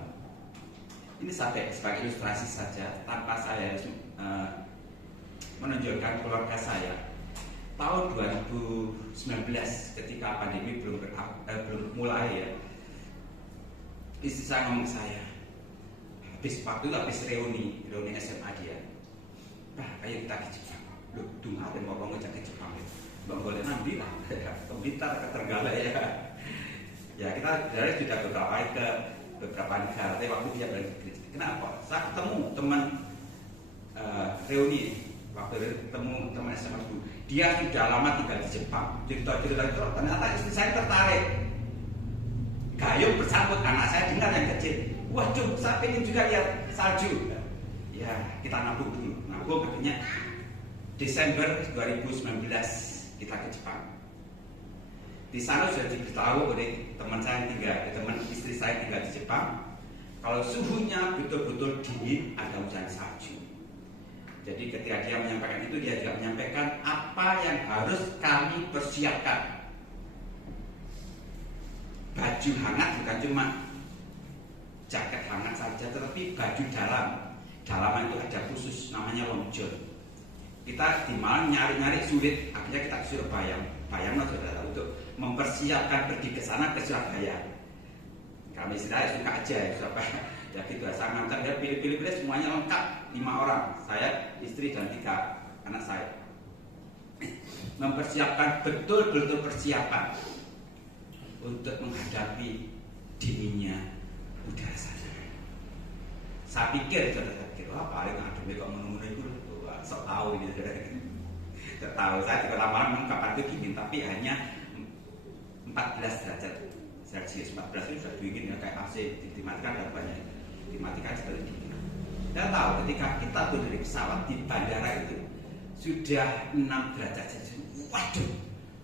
Ini sebagai ilustrasi saja, tanpa saya harus menunjukkan keluarga saya. Tahun 2019 ketika pandemi belum mulai ya, istri saya ngomong ke saya, habis reuni SMA dia, kayak kita ke Jepang, lu tunggu ada mau ngajak ke Jepang, bang boleh nanti lah, Blitar ke Trenggalek ya. Ya kita dari sudah beberapa negara, tapi waktu dia balik ke gereja. Kenapa? Saya ketemu teman reuni, waktu ketemu teman SMA dulu. Dia sudah lama tinggal di Jepang. Cerita-cerita itu ternyata istri saya tertarik. Gayung bersambut anak saya dengar yang kecil. Waduh, saya ingin juga lihat salju. Ya kita nabung dulu. Nabung akhirnya Desember 2019 kita ke Jepang. Di sana sudah diberitahu oleh teman saya yang tinggal, teman istri saya tinggal di Jepang, kalau suhunya betul-betul dingin, ada hujan salju. Jadi ketika dia menyampaikan itu, dia juga menyampaikan apa yang harus kami persiapkan. Baju hangat bukan cuma jaket hangat saja, tetapi baju dalam. Dalaman itu ada khusus, namanya long john. Kita di Malang nyari-nyari sulit, akhirnya kita ke Surabaya. Bayangkan saudara, untuk mempersiapkan pergi ke sana ke Surabaya. Kami istilahnya suka aja ya Surabaya. Ya gitu, saya ngantar dia pilih-pilih semuanya lengkap, 5 orang, saya, istri dan 3 anak saya. Mempersiapkan betul-betul persiapan untuk menghadapi dinginnya udara sana. Saya pikir, wah paling adem kok menunggu itu, sok tahu ini saudara. Tidak tahu, saya juga lama memang kapan itu dingin, tapi hanya 14 derajat Celcius. 14 itu sudah dingin ya, kayak AC dimatikan dan banyak dimatikan sekali dingin. Kita tahu ketika kita turun dari pesawat di bandara itu sudah 6 derajat Celcius. Waduh,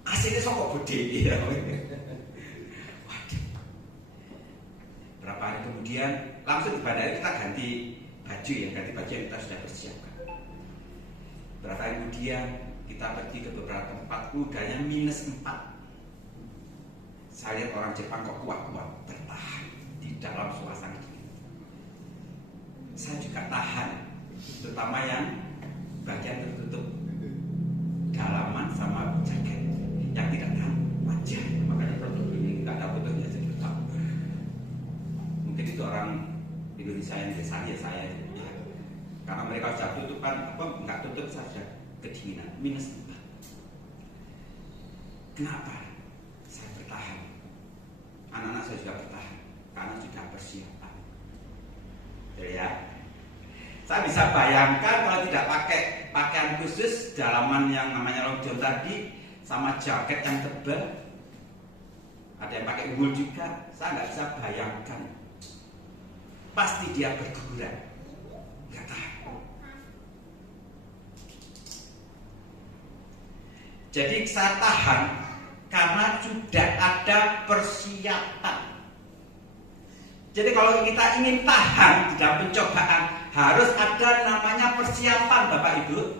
AC-nya sok gede ya. Waduh. Berapa hari kemudian langsung di bandara kita ganti baju ya, ganti baju yang kita sudah persiapkan. Berapa hari kemudian kita pergi ke beberapa tempat, udaranya -4. Saya lihat orang Jepang kok kuat-kuat bertahan di dalam suasana dingin. Saya juga tahan, terutama yang bagian tertutup dalaman sama jaket yang tidak tahan wajah. Makanya produk ini nggak ada bentuknya jadi tahu. Mungkin itu orang Indonesia yang biasa ya saya ya. Karena mereka sudah tutupan, nggak tutup saja kedinginan -4. Kenapa saya bertahan? Anak-anak saya juga bertahan karena sudah persiapan. Ya, saya bisa bayangkan kalau tidak pakai pakaian khusus, dalaman yang namanya long john tadi, sama jaket yang tebal, ada yang pakai wool juga, saya nggak bisa bayangkan. Pasti dia berguguran, nggak tahan. Jadi saya tahan karena sudah ada persiapan. Jadi kalau kita ingin tahan di dalam pencobaan, harus ada namanya persiapan Bapak Ibu.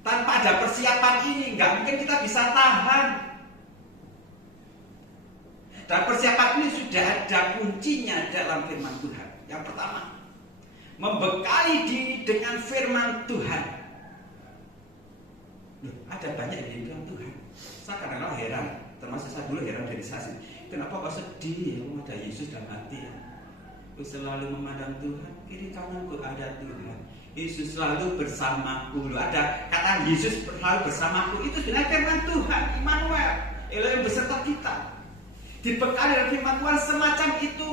Tanpa ada persiapan ini, nggak mungkin kita bisa tahan. Dan persiapan ini sudah ada kuncinya dalam firman Tuhan. Yang pertama, membekali diri dengan firman Tuhan. Loh, ada banyak yang firman Tuhan. Saya kadang-kadang heran, termasuk saya dulu heran dari saya sendiri. Kenapa kok sedih ya, ada Yesus dalam hati ya? Aku selalu memandang Tuhan, kiri kananku ada Tuhan. Yesus selalu bersamaku. Loh, ada kata Yesus selalu bersamaku. Itu sebenarnya firman Tuhan, Immanuel, Elohim beserta kita. Dibekali oleh firman Tuhan semacam itu.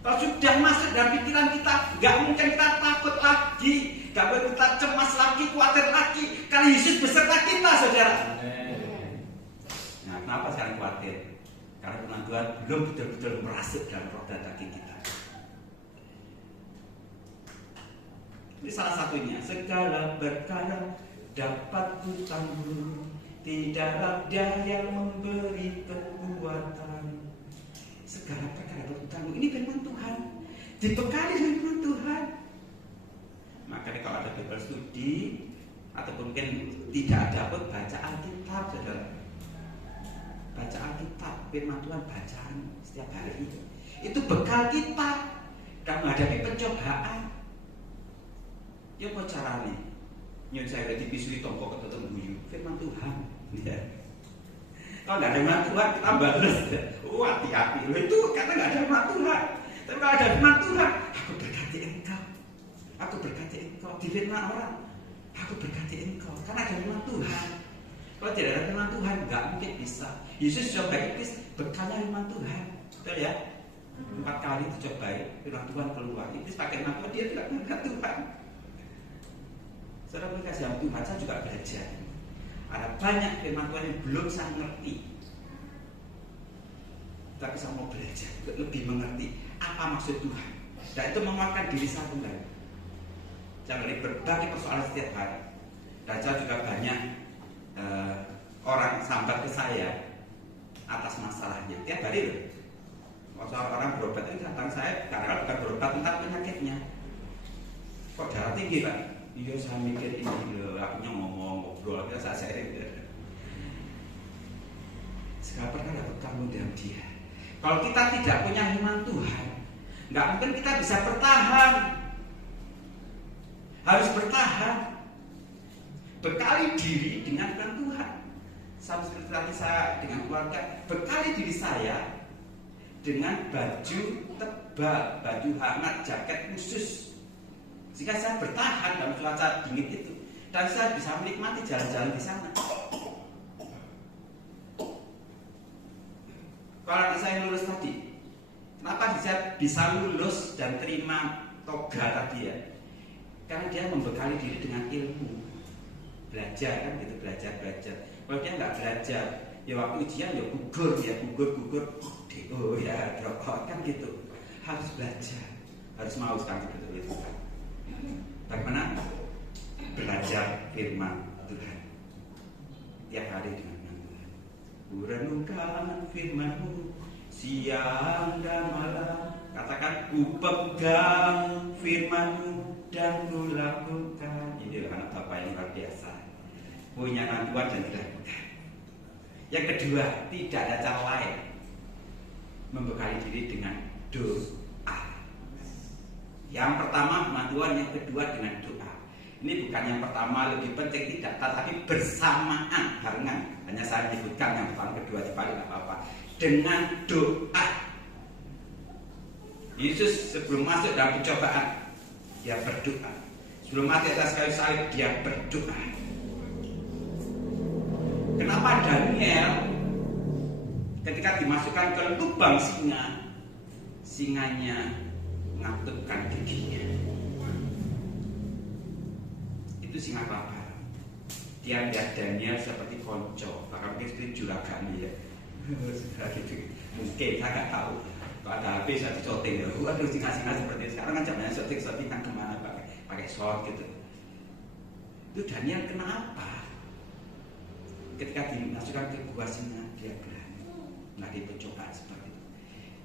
Kalau sudah masuk dalam pikiran kita, nggak mungkin kita takut lagi, nggak mungkin kita cemas lagi, khawatir lagi. Karena Yesus beserta kita, saudara. Nah, kenapa sekarang khawatir? Karena firman Tuhan belum betul-betul merasuk dalam roh dan daging kita. Ini salah satunya. Segala perkara dapat kutanggung, tidaklah dia yang memberi kekuatan. Segala perkara dapat kutanggung. Ini firman Tuhan. Dibekali dengan firman Tuhan. Makanya kalau ada Bible studi ataupun mungkin tidak ada pun, baca Alkitab, saudara. Baca Alkitab, firman Tuhan bacaan setiap hari. Itu bekal kita dalam menghadapi pencobaan. Ya apa caranya? Nyun saya udah dipisui tongkok ketemu guyu, firman Tuhan. Ya. Kalau nggak ada firman Tuhan kita balas. Hati-hati loh, itu karena nggak ada firman Tuhan. Tapi kalau ada firman Tuhan, aku berkati engkau. Aku berkati engkau. Di firman orang, aku berkati engkau. Karena ada firman Tuhan. Kalau tidak ada firman Tuhan, nggak mungkin bisa. Yesus coba iblis bekalnya firman Tuhan. Betul ya? 4 kali dicobai, firman Tuhan keluar. Iblis pakai firman Tuhan, dia tidak mengenal Tuhan. Saudara berkasih dalam Tuhan, saya juga belajar. Ada banyak firman Tuhan yang belum saya ngerti. Tapi saya mau belajar, lebih mengerti apa maksud Tuhan. Dan itu menguatkan diri saya kembali. Jangan dari berbagai persoalan setiap hari. Dan saya juga banyak orang sambat ke saya atas masalahnya. Tiap hari loh. Kalau orang berobat itu datang saya, karena bukan berobat tentang penyakitnya. Kok darah tinggi Pak? Iya saya mikir ini loh, akunya ngobrol, kita saya sering. Segala perkara bertanggung jawab dia. Kalau kita tidak punya iman Tuhan, nggak mungkin kita bisa bertahan. Harus bertahan. Bekali diri dengan Tuhan. Sama seperti tadi saya dengan keluarga, bekali diri saya dengan baju tebal, baju hangat, jaket khusus, sehingga saya bertahan dalam cuaca dingin itu, dan saya bisa menikmati jalan-jalan di sana. Kalau anak saya lulus tadi, kenapa saya bisa lulus dan terima toga tadi ya? Karena dia membekali diri dengan ilmu, belajar kan gitu, belajar. Kalau dia nggak belajar, ya waktu ujian ya gugur, oh ya drop out kan gitu. Harus belajar, harus mau sekali betul itu. Bagaimana belajar firman Tuhan tiap hari dengan Tuhan. Kurenungkan firman-Mu siang dan malam. Katakan, ku pegang firman-Mu dan ku lakukan. Ini anak Bapak yang luar biasa, punya Tuhan dan dilakukan. Yang kedua, tidak ada cara lain membekali diri dengan doa. Yang pertama firman Tuhan, yang kedua dengan doa. Ini bukan yang pertama lebih penting, tidak, tetapi bersamaan, barengan. Hanya saya menyebutkan yang pertama, kedua dibalik apa-apa. Dengan doa. Yesus sebelum masuk dalam pencobaan, dia berdoa. Sebelum mati atas kayu salib, dia berdoa. Kenapa Daniel ketika dimasukkan ke lubang singa, singanya mengatupkan giginya? Itu singa kelaparan. Dia melihat Daniel seperti konco, bahkan mungkin seperti juragan ya. Mungkin saya nggak tahu. Kalau ada HP saya dicoting, waduh singa-singa seperti itu. Sekarang kan zamannya shooting kan kemana pakai shot gitu. Itu Daniel kenapa? Ketika dimasukkan ke gua singa, dia berani lagi pencobaan seperti itu.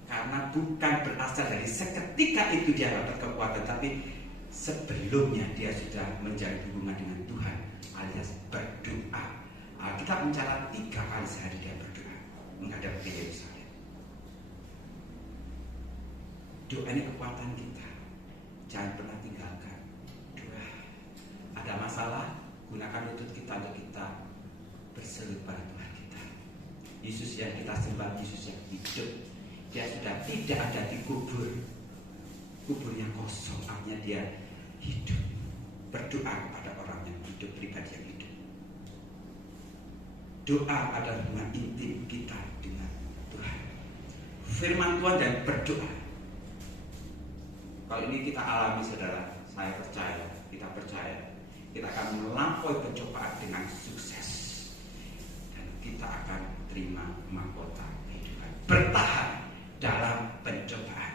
Karena bukan berasal dari seketika itu dia dapat kekuatan, tapi sebelumnya dia sudah menjalin hubungan dengan Tuhan, alias berdoa. Kita mencatat 3 kali sehari dia berdoa menghadap ke Yerusalem. Doa ini kekuatan kita. Jangan pernah tinggalkan doa. Ada masalah, gunakan lutut kita untuk kita berseru pada Tuhan kita. Yesus yang kita sembah, Yesus yang hidup. Dia sudah tidak ada di kubur. Kuburnya kosong, artinya dia hidup. Berdoa kepada orang yang hidup, pribadi yang hidup. Doa adalah hubungan intim kita dengan Tuhan. Firman Tuhan dan berdoa. Kalau ini kita alami saudara, saya percaya, kita percaya, kita akan melampaui pencobaan dengan sukses. Dan kita akan terima mahkota kehidupan. Bertahan dalam pencobaan.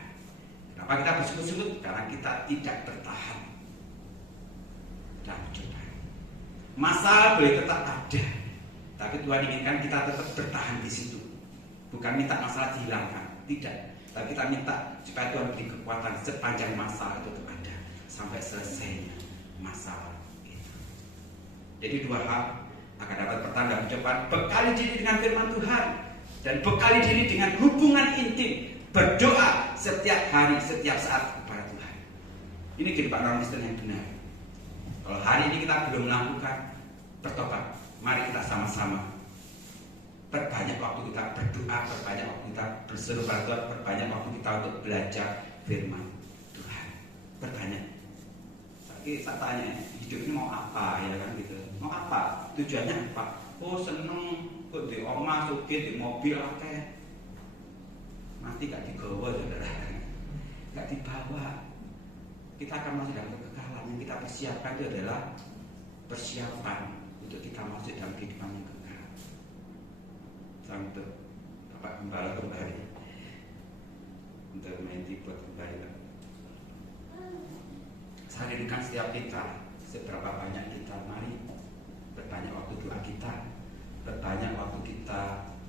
Kenapa kita bersungut-sungut? Karena kita tidak bertahan dalam pencobaan. Masalah boleh tetap ada, tapi Tuhan inginkan kita tetap bertahan di situ. Bukan minta masalah dihilangkan, tidak. Tapi kita minta supaya Tuhan beri kekuatan sepanjang masa itu tetap ada sampai selesainya masalah itu. Jadi 2 hal akan dapat bertahan dalam pencobaan: bekali diri dengan firman Tuhan dan bekali diri dengan hubungan intim, berdoa setiap hari, setiap saat kepada Tuhan. Ini kehidupan orang Kristen yang benar. Kalau hari ini kita belum melakukan, bertobat. Mari kita sama-sama perbanyak waktu kita berdoa, perbanyak waktu kita berseru pada Tuhan, perbanyak waktu kita untuk belajar firman Tuhan. Perbanyak. Tapi saya tanya, hidup ini mau apa ya kan gitu? Mau apa? Tujuannya apa? Oh seneng, kok di omah, sugih, di mobil, oke. Mati gak digawa saudara, gak dibawa. Kita akan masuk dalam kekekalan. Yang kita persiapkan itu adalah persiapan untuk kita masuk dalam kehidupan yang kekal. Untuk Bapak Gembala kembali, untuk main buat kembali. Saya rindukan setiap kita, seberapa banyak kita, mari berbanyak waktu doa kita, berbanyak waktu kita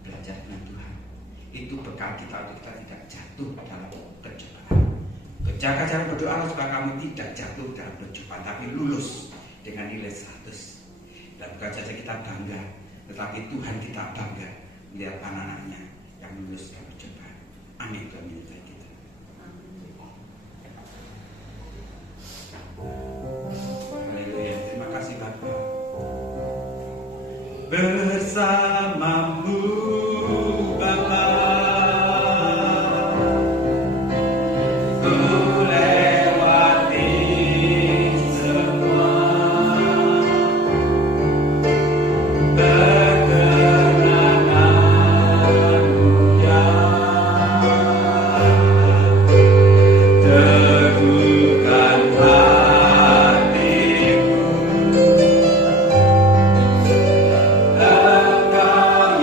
belajar dengan Tuhan. Itu bekal kita untuk kita tidak jatuh dalam pencobaan. Jaga cara berdoa supaya kamu tidak jatuh dalam percobaan, tapi lulus dengan nilai 100. Dan bukan saja kita bangga, tetapi Tuhan kita bangga melihat anak-anaknya yang lulus dalam percobaan. Amin. Tuhan menyertai kita. Haleluya. Terima kasih Bapa. Bersamamu Bapa, ku lewati semua, berkenananmu ya, teguhkan hatiku. Engkau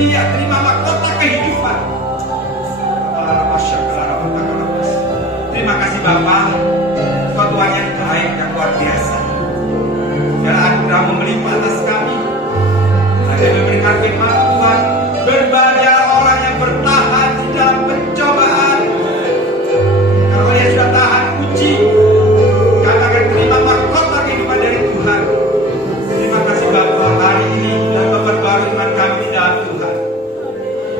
setia, terima mahkota kehidupan. Terima kasih Bapa, Engkau Tuhan yang baik dan luar biasa. Dan anugerah-Mu melimpah atas kami. Ada yang memberikan firman Tuhan, berbahagia orang yang bertahan di dalam pencobaan. Kalau dia sudah tahan uji, kami akan terima mahkota kehidupan dari Tuhan. Terima kasih Bapa hari ini dan memperbarui iman kami di dalam Tuhan.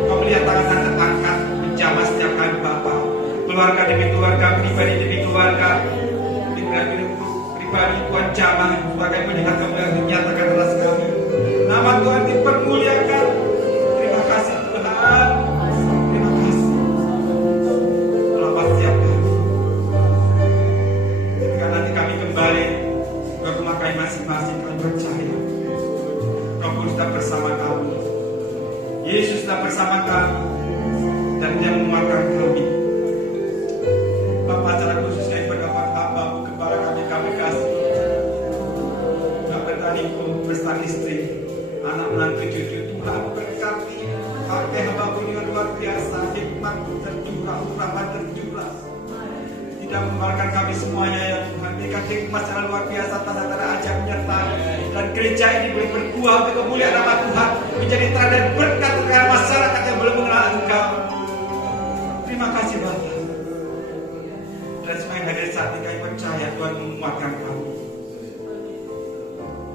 Kau melihat tangan-tangan terangkat menjamah setiap kami Bapa. Keluarga demi keluarga, pribadi demi keluarga, pribadi Tuhan jamah, sebagai melihat kemuliaan dinyatakan atas kami. Nama Tuhan dipermuliakan. Terima kasih Tuhan. Terima kasih. Selamat siap kami. Ketika nanti kami kembali ke rumah kami masing-masing, kami percaya Roh Kudus tetap bersama kami. Yesus tetap bersama kami dan Dia menguatkan kami. Bapak, secara khususnya kepada hamba-Mu, kepala kami kasih. Bapak tadiku bersama istri, anak menantu cucu, Tuhan berkati. Pakai hamba-Mu dengan luar biasa, hikmat tercurah, rahmat tercurah. Tidak membiarkan kami semuanya ya Tuhan. Berikan hikmat secara luar biasa, tanda-tanda ajaib menyertai. Dan gereja ini boleh berbuah untuk kemuliaan nama Tuhan, menjadi teladan berkat kepada masyarakat yang belum mengenal Engkau. Terima kasih Bapak. Dan semua yang hadir saat ini kami percaya Tuhan menguatkan kami.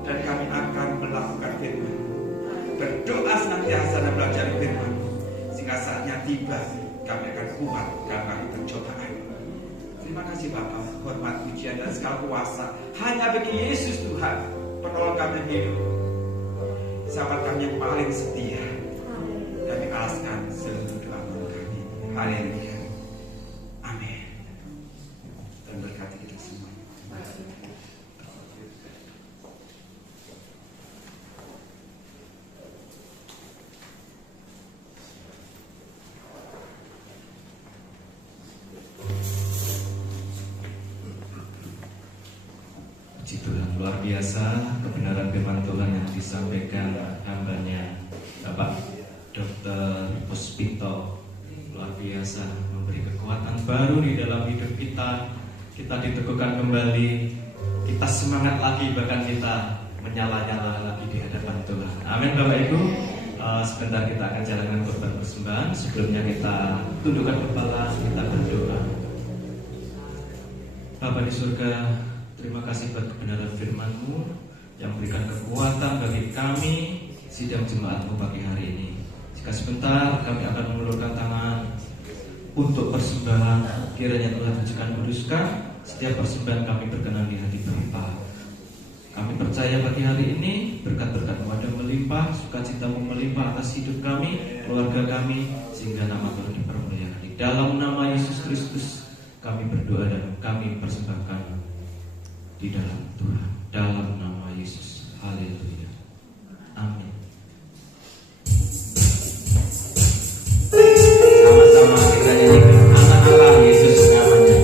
Dan kami akan melakukan firman, berdoa senantiasa dan belajar firman, sehingga saatnya tiba kami akan kuat dalam pencobaan. Terima kasih Bapa, hormat, pujian dan segala kuasa hanya bagi Yesus Tuhan, penolong kami yang hidup, sahabat kami yang paling setia. Kami alaskan seluruh doa kami. Haleluya. Amin. Dan berkati kita semua. Puji Tuhan, luar biasa kebenaran firman Tuhan yang disampaikan hambanya Bapak Dr. Puspito. Luar biasa memberi kekuatan baru di dalam hidup kita. Kita diteguhkan kembali, kita semangat lagi, bahkan kita menyala-nyala lagi di hadapan Tuhan. Amin Bapak Ibu. Sebentar kita akan jalankan korban persembahan. Sebelumnya kita tundukkan kepala, kita berdoa. Bapa di surga, terima kasih buat kebenaran firman-Mu yang memberikan kekuatan bagi kami sidang jemaat-Mu pagi hari ini. Jika sebentar kami akan mengulurkan tangan untuk persembahan, kiranya Tuhan tunjukkan kuduskan setiap persembahan kami berkenan di hati Bapa. Kami percaya pagi hari ini berkat-berkat-Mu ada melimpah, sukacita-Mu melimpah atas hidup kami, keluarga kami, sehingga nama Tuhan dipermuliakan. Di dalam nama Yesus Kristus kami berdoa dan kami persembahkan di dalam Tuhan, dalam nama Yesus. Haleluya. Amin. Sama-sama kita nyanyikan anak-anak Yesus namanya.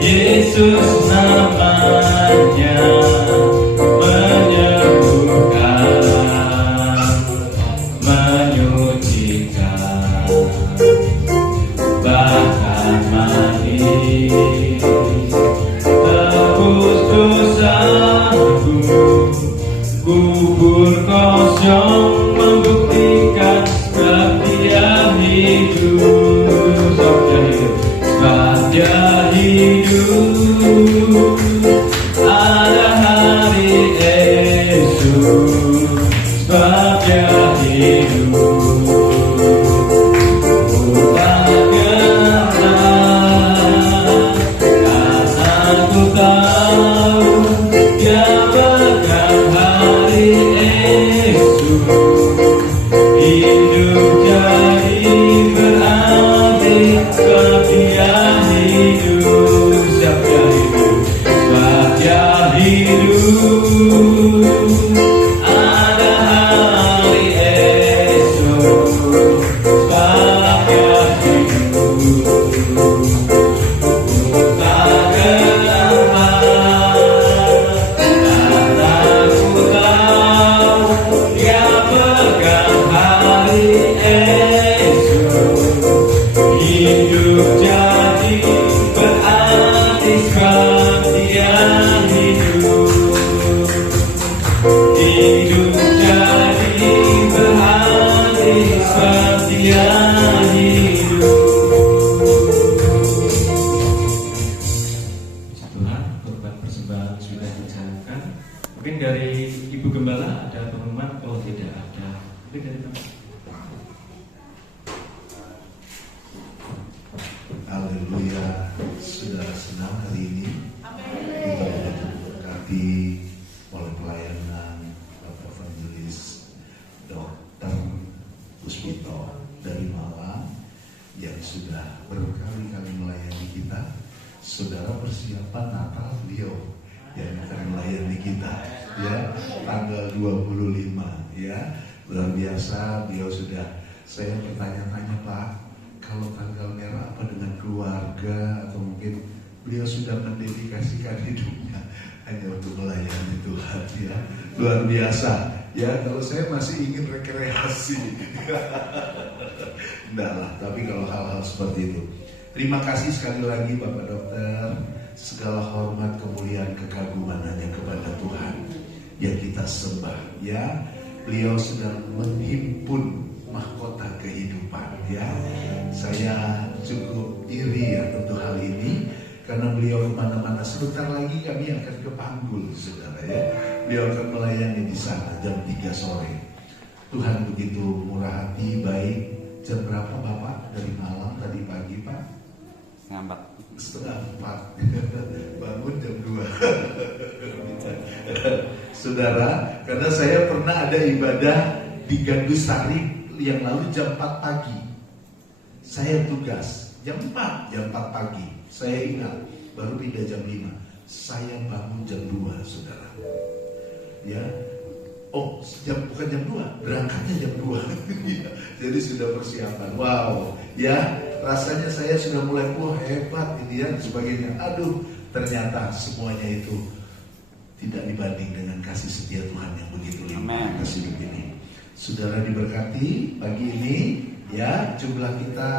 Yesus namanya menyembuhkan, menyucikan, bahkan mati, tebus dosaku, kubur kosong membuktikan sebab Dia hidup, sebab Dia hidup. Ada hari esok sebab Dia hidup. Yesus, hidup jadi berarti sebab Dia hidup. Hidup jadi berarti sebab Dia hidup. Tuhan, korban persembahan sudah dijalankan. Mungkin dari Ibu Gembala ada pengumuman? Oh, tidak ada. Mungkin dari Bapak. Haleluya, saudara senang hari ini kita boleh diberkati oleh pelayanan Bapak Evangelis Dr. Puspito dari Malang yang sudah berkali-kali melayani kita. Saudara persiapan Natal beliau yang akan melayani kita ya, tanggal 25 ya, luar biasa. Beliau sudah, saya bertanya-tanya, Pak, kalau tanggal merah apa dengan keluarga, atau mungkin beliau sudah mendedikasikan hidupnya hanya untuk melayani Tuhan ya, luar biasa ya. Kalau saya masih ingin rekreasi enggak lah, tapi kalau hal-hal seperti itu, terima kasih sekali lagi Bapak Dokter. Segala hormat, kemuliaan, kekaguman hanya kepada Tuhan yang kita sembah ya. Beliau sedang menghimpun mahkota kehidupan ya. Saya cukup iri ya untuk hal ini, karena beliau kemana-mana. Sebentar lagi kami akan ke Panggul, saudara ya. Beliau akan melayani di sana jam 3 sore. Tuhan begitu murah hati, baik. Jam berapa Bapak dari Malang tadi pagi Pak? Setengah 4 bangun jam 2 Saudara, karena saya pernah ada ibadah di Gandusari yang lalu jam 4 pagi. Saya tugas jam 4 pagi. Saya ingat, baru pindah jam 5. Saya bangun jam 2, saudara. Ya. Oh, bukan jam 2, berangkatnya jam 2. Jadi sudah persiapan. Wow, ya, rasanya saya sudah mulai, wah hebat ini ya, dan sebagainya. Aduh, ternyata semuanya itu tidak dibanding dengan kasih setia Tuhan yang begitu limpah kasih hidup ini. Saudara diberkati pagi ini ya, jumlah kita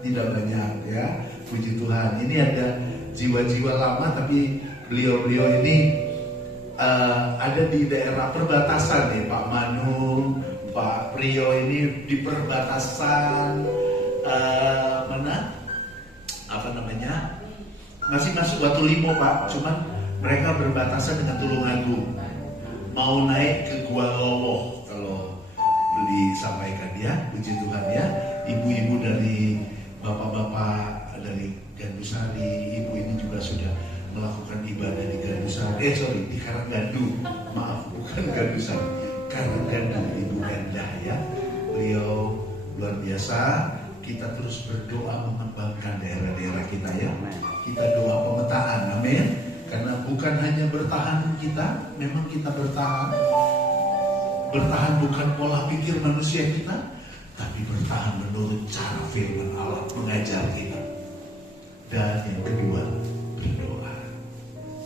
tidak banyak ya, puji Tuhan. Ini ada jiwa-jiwa lama, tapi beliau-beliau ini ada di daerah perbatasan nih, Pak Manu, Pak Priyo ini di perbatasan mana? Apa namanya? Masih masuk Batu Limo Pak, cuman mereka berbatasan dengan Tulungagung. Mau naik ke Gua Lowoh kalau disampaikan ya, puji Tuhan ya. Ibu-ibu dari bapak-bapak dari Gandusari, ibu ini juga sudah melakukan ibadah di Gandusari. Di Karanggandu. Maaf, bukan Gandusari. Karanggandu, Ibu Ganda ya. Beliau luar biasa. Kita terus berdoa mengembangkan daerah-daerah kita ya. Kita doa pemetaan, amin. Karena bukan hanya bertahan kita, memang kita bertahan. Bertahan bukan pola pikir manusia kita, tapi bertahan menurut cara firman Allah mengajar kita. Dan yang kedua, berdoa.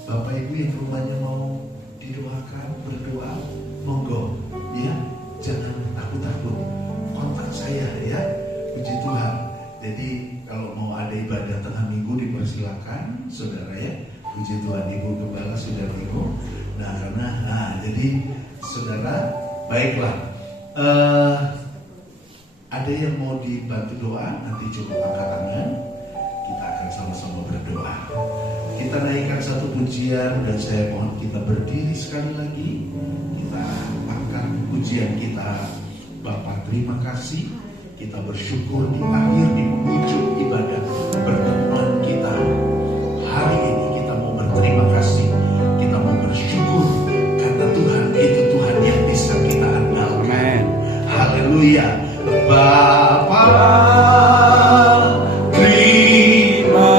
Bapak Ibu yang rumahnya mau didoakan, berdoa, monggo ya, jangan takut-takut, kontak saya ya, puji Tuhan. Jadi kalau mau ada ibadah tengah minggu dipersilakan, saudara ya, puji Tuhan. Ibu Gembala sudah minggu. Nah karena, jadi saudara, baiklah. Ada yang mau dibantu doa, nanti cukup angkat tangan. Kita akan sama-sama berdoa. Kita naikkan satu pujian, dan saya mohon kita berdiri sekali lagi. Kita angkat pujian kita. Bapa, terima kasih. Kita bersyukur di akhir, di ujung ibadah pertemuan kita hari ini. Kita mau berterima kasih. Kita mau bersyukur karena Tuhan itu Tuhan yang bisa kita andalkan. Haleluya. Bapa, terima.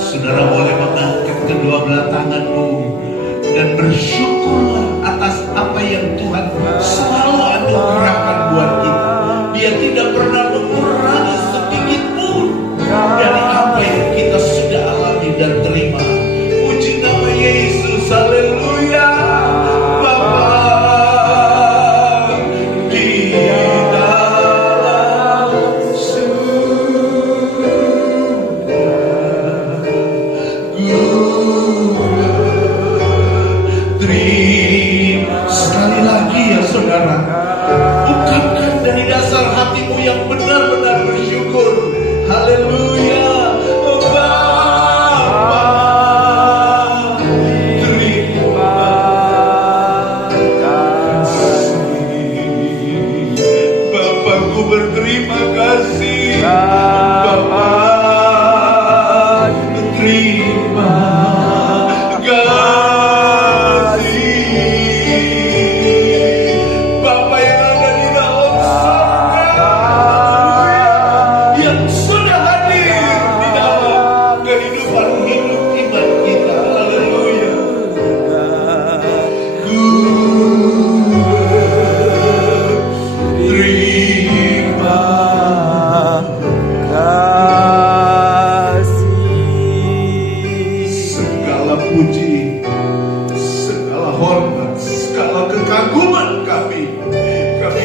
Saudara boleh mengangkat kedua belah tanganmu dan bersyukurlah atas apa yang Tuhan selalu anugerahkan buat kita. Dia tidak pernah mengurangi Terima kasih Bapa. Terima kasih Bapa yang ada di dalam surga, yang sudah hadir di dalam kehidupan hidup iman kita. Haleluya. Terima segala puji, segala hormat, segala kekaguman kami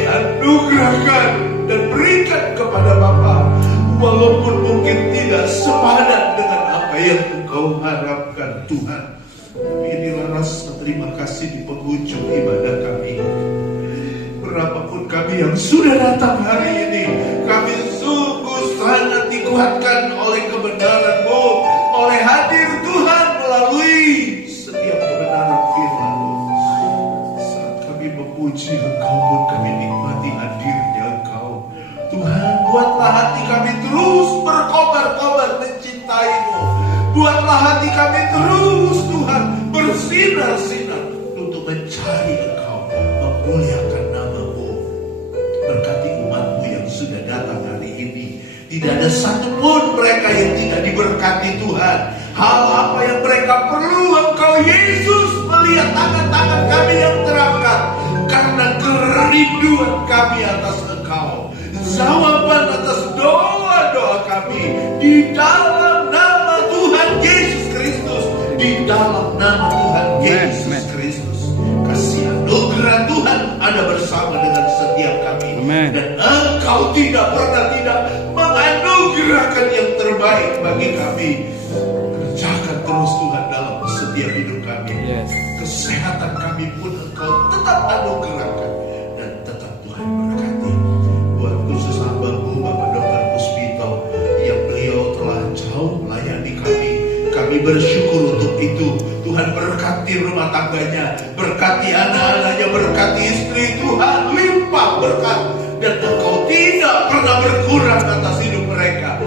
anugerahkan dan berikan kepada Bapa, walaupun mungkin tidak sepadan dengan apa yang Engkau harapkan Tuhan. Inilah rasa terima kasih di penghujung ibadah kami. Berapapun kami yang sudah datang hari ini, kami sungguh sangat dikuatkan oleh kebenaran-Mu, oleh hadir Tuhan melalui setiap kebenaran firman-Mu. Saat kami memuji Engkau pun kami nikmati hadirnya Engkau. Tuhan, buatlah hati kami terus berkobar-kobar mencintai-Mu. Buatlah hati kami terus, Tuhan, bersinar-sinar untuk mencari Engkau, memuliakan nama-Mu. Berkati umat-Mu yang sudah datang hari ini. Tidak ada satupun mereka yang tidak diberkati Tuhan. Hal apa yang mereka perlu, Engkau Yesus melihat tangan-tangan kami yang terangkat, karena kerinduan kami atas Engkau, jawaban atas doa-doa kami di dalam nama Tuhan Yesus Kristus, di dalam nama Tuhan Yesus Kristus. Kasih anugerah Tuhan ada bersama dengan setiap kami. Amen. Dan Engkau tidak pernah tidak menganugerahkan yang terbaik bagi kami. Kerjakan terus Tuhan dalam setiap hidup kami. Yes. Kesehatan kami pun Engkau tetap anugerahkan, dan tetap Tuhan berkati. Buat khusus hamba-Mu Bapak Dr. Puspito, yang beliau telah jauh melayani kami. Kami bersyukur untuk itu. Tuhan berkati rumah tangganya, berkati anak-anaknya, berkati istri. Tuhan limpah berkat, dan Engkau tidak pernah berkurang atas hidup mereka.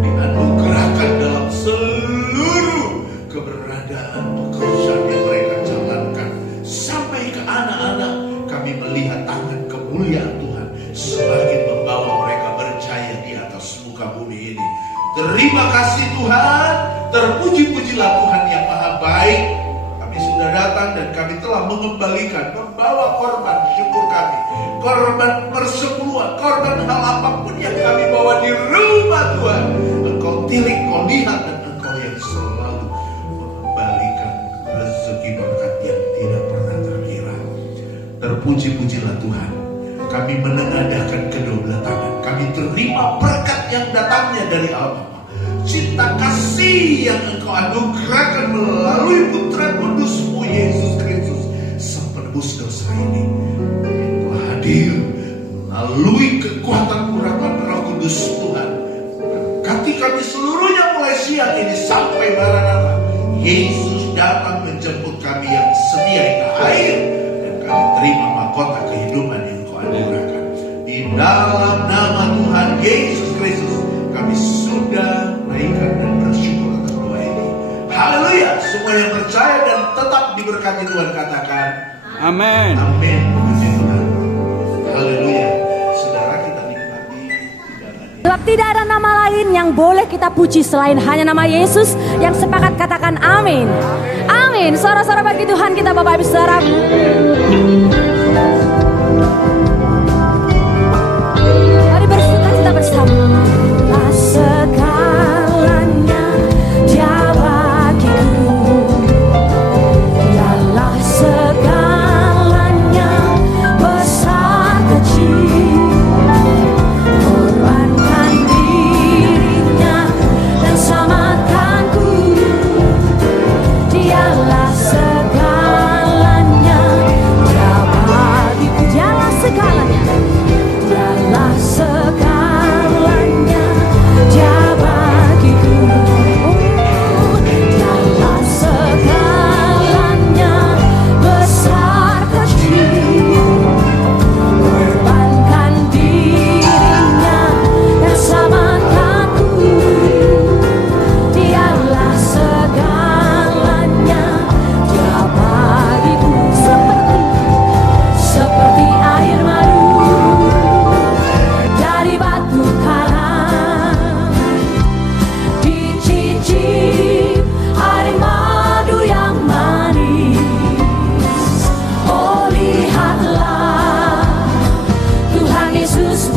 Dianugerahkan dalam seluruh keberadaan pekerjaan yang mereka jalankan, sampai ke anak-anak. Kami melihat tangan kemuliaan Tuhan semakin membawa mereka berjaya di atas muka bumi ini. Terima kasih Tuhan. Terpuji-pujilah Tuhan yang maha baik. Kami sudah datang dan kami telah mengembalikan, membawa korban syukur kami, korban persepuluhan, korban hal apapun yang kami bawa di rumah Tuhan. Engkau tilik, Engkau lihat, dan Engkau yang selalu mengembalikan rezeki berkat yang tidak pernah terkira. Terpuji-pujilah Tuhan. Kami menengadahkan kedua belah tangan. Kami terima berkat yang datangnya dari Allah. Cinta kasih yang Engkau anugerahkan melalui Putra Kudus-Mu Yesus Kristus, Sang Penebus dosa ini, telah hadir melalui kekuatan urapan Roh Kudus Tuhan. Berkati kami seluruhnya mulai siang ini sampai Maranatha. Yesus datang menjemput kami yang setia hingga akhir, dan kami terima mahkota kehidupan yang Engkau anugerahkan. Di dalam nama Tuhan Yesus Kristus kami sudah naikkan dan bersyukur atas doa ini. Haleluya. Semua yang percaya dan tetap diberkati Tuhan katakan Amin. amin. Puji Tuhan. Haleluya. Saudara, kita nikmati hidangan. Sebab tidak ada nama lain yang boleh kita puji selain hanya nama Yesus. Yang sepakat katakan amin. Amin. Suara-suara bagi Tuhan kita Bapak Ibu Saudara. Mari bersuka cita bersama. Segalanya Dia bagiku, Dialah segalanya, besar kecil, korbankan dirinya dan selamatkanku. Dialah segalanya, Dia bagiku. Yesus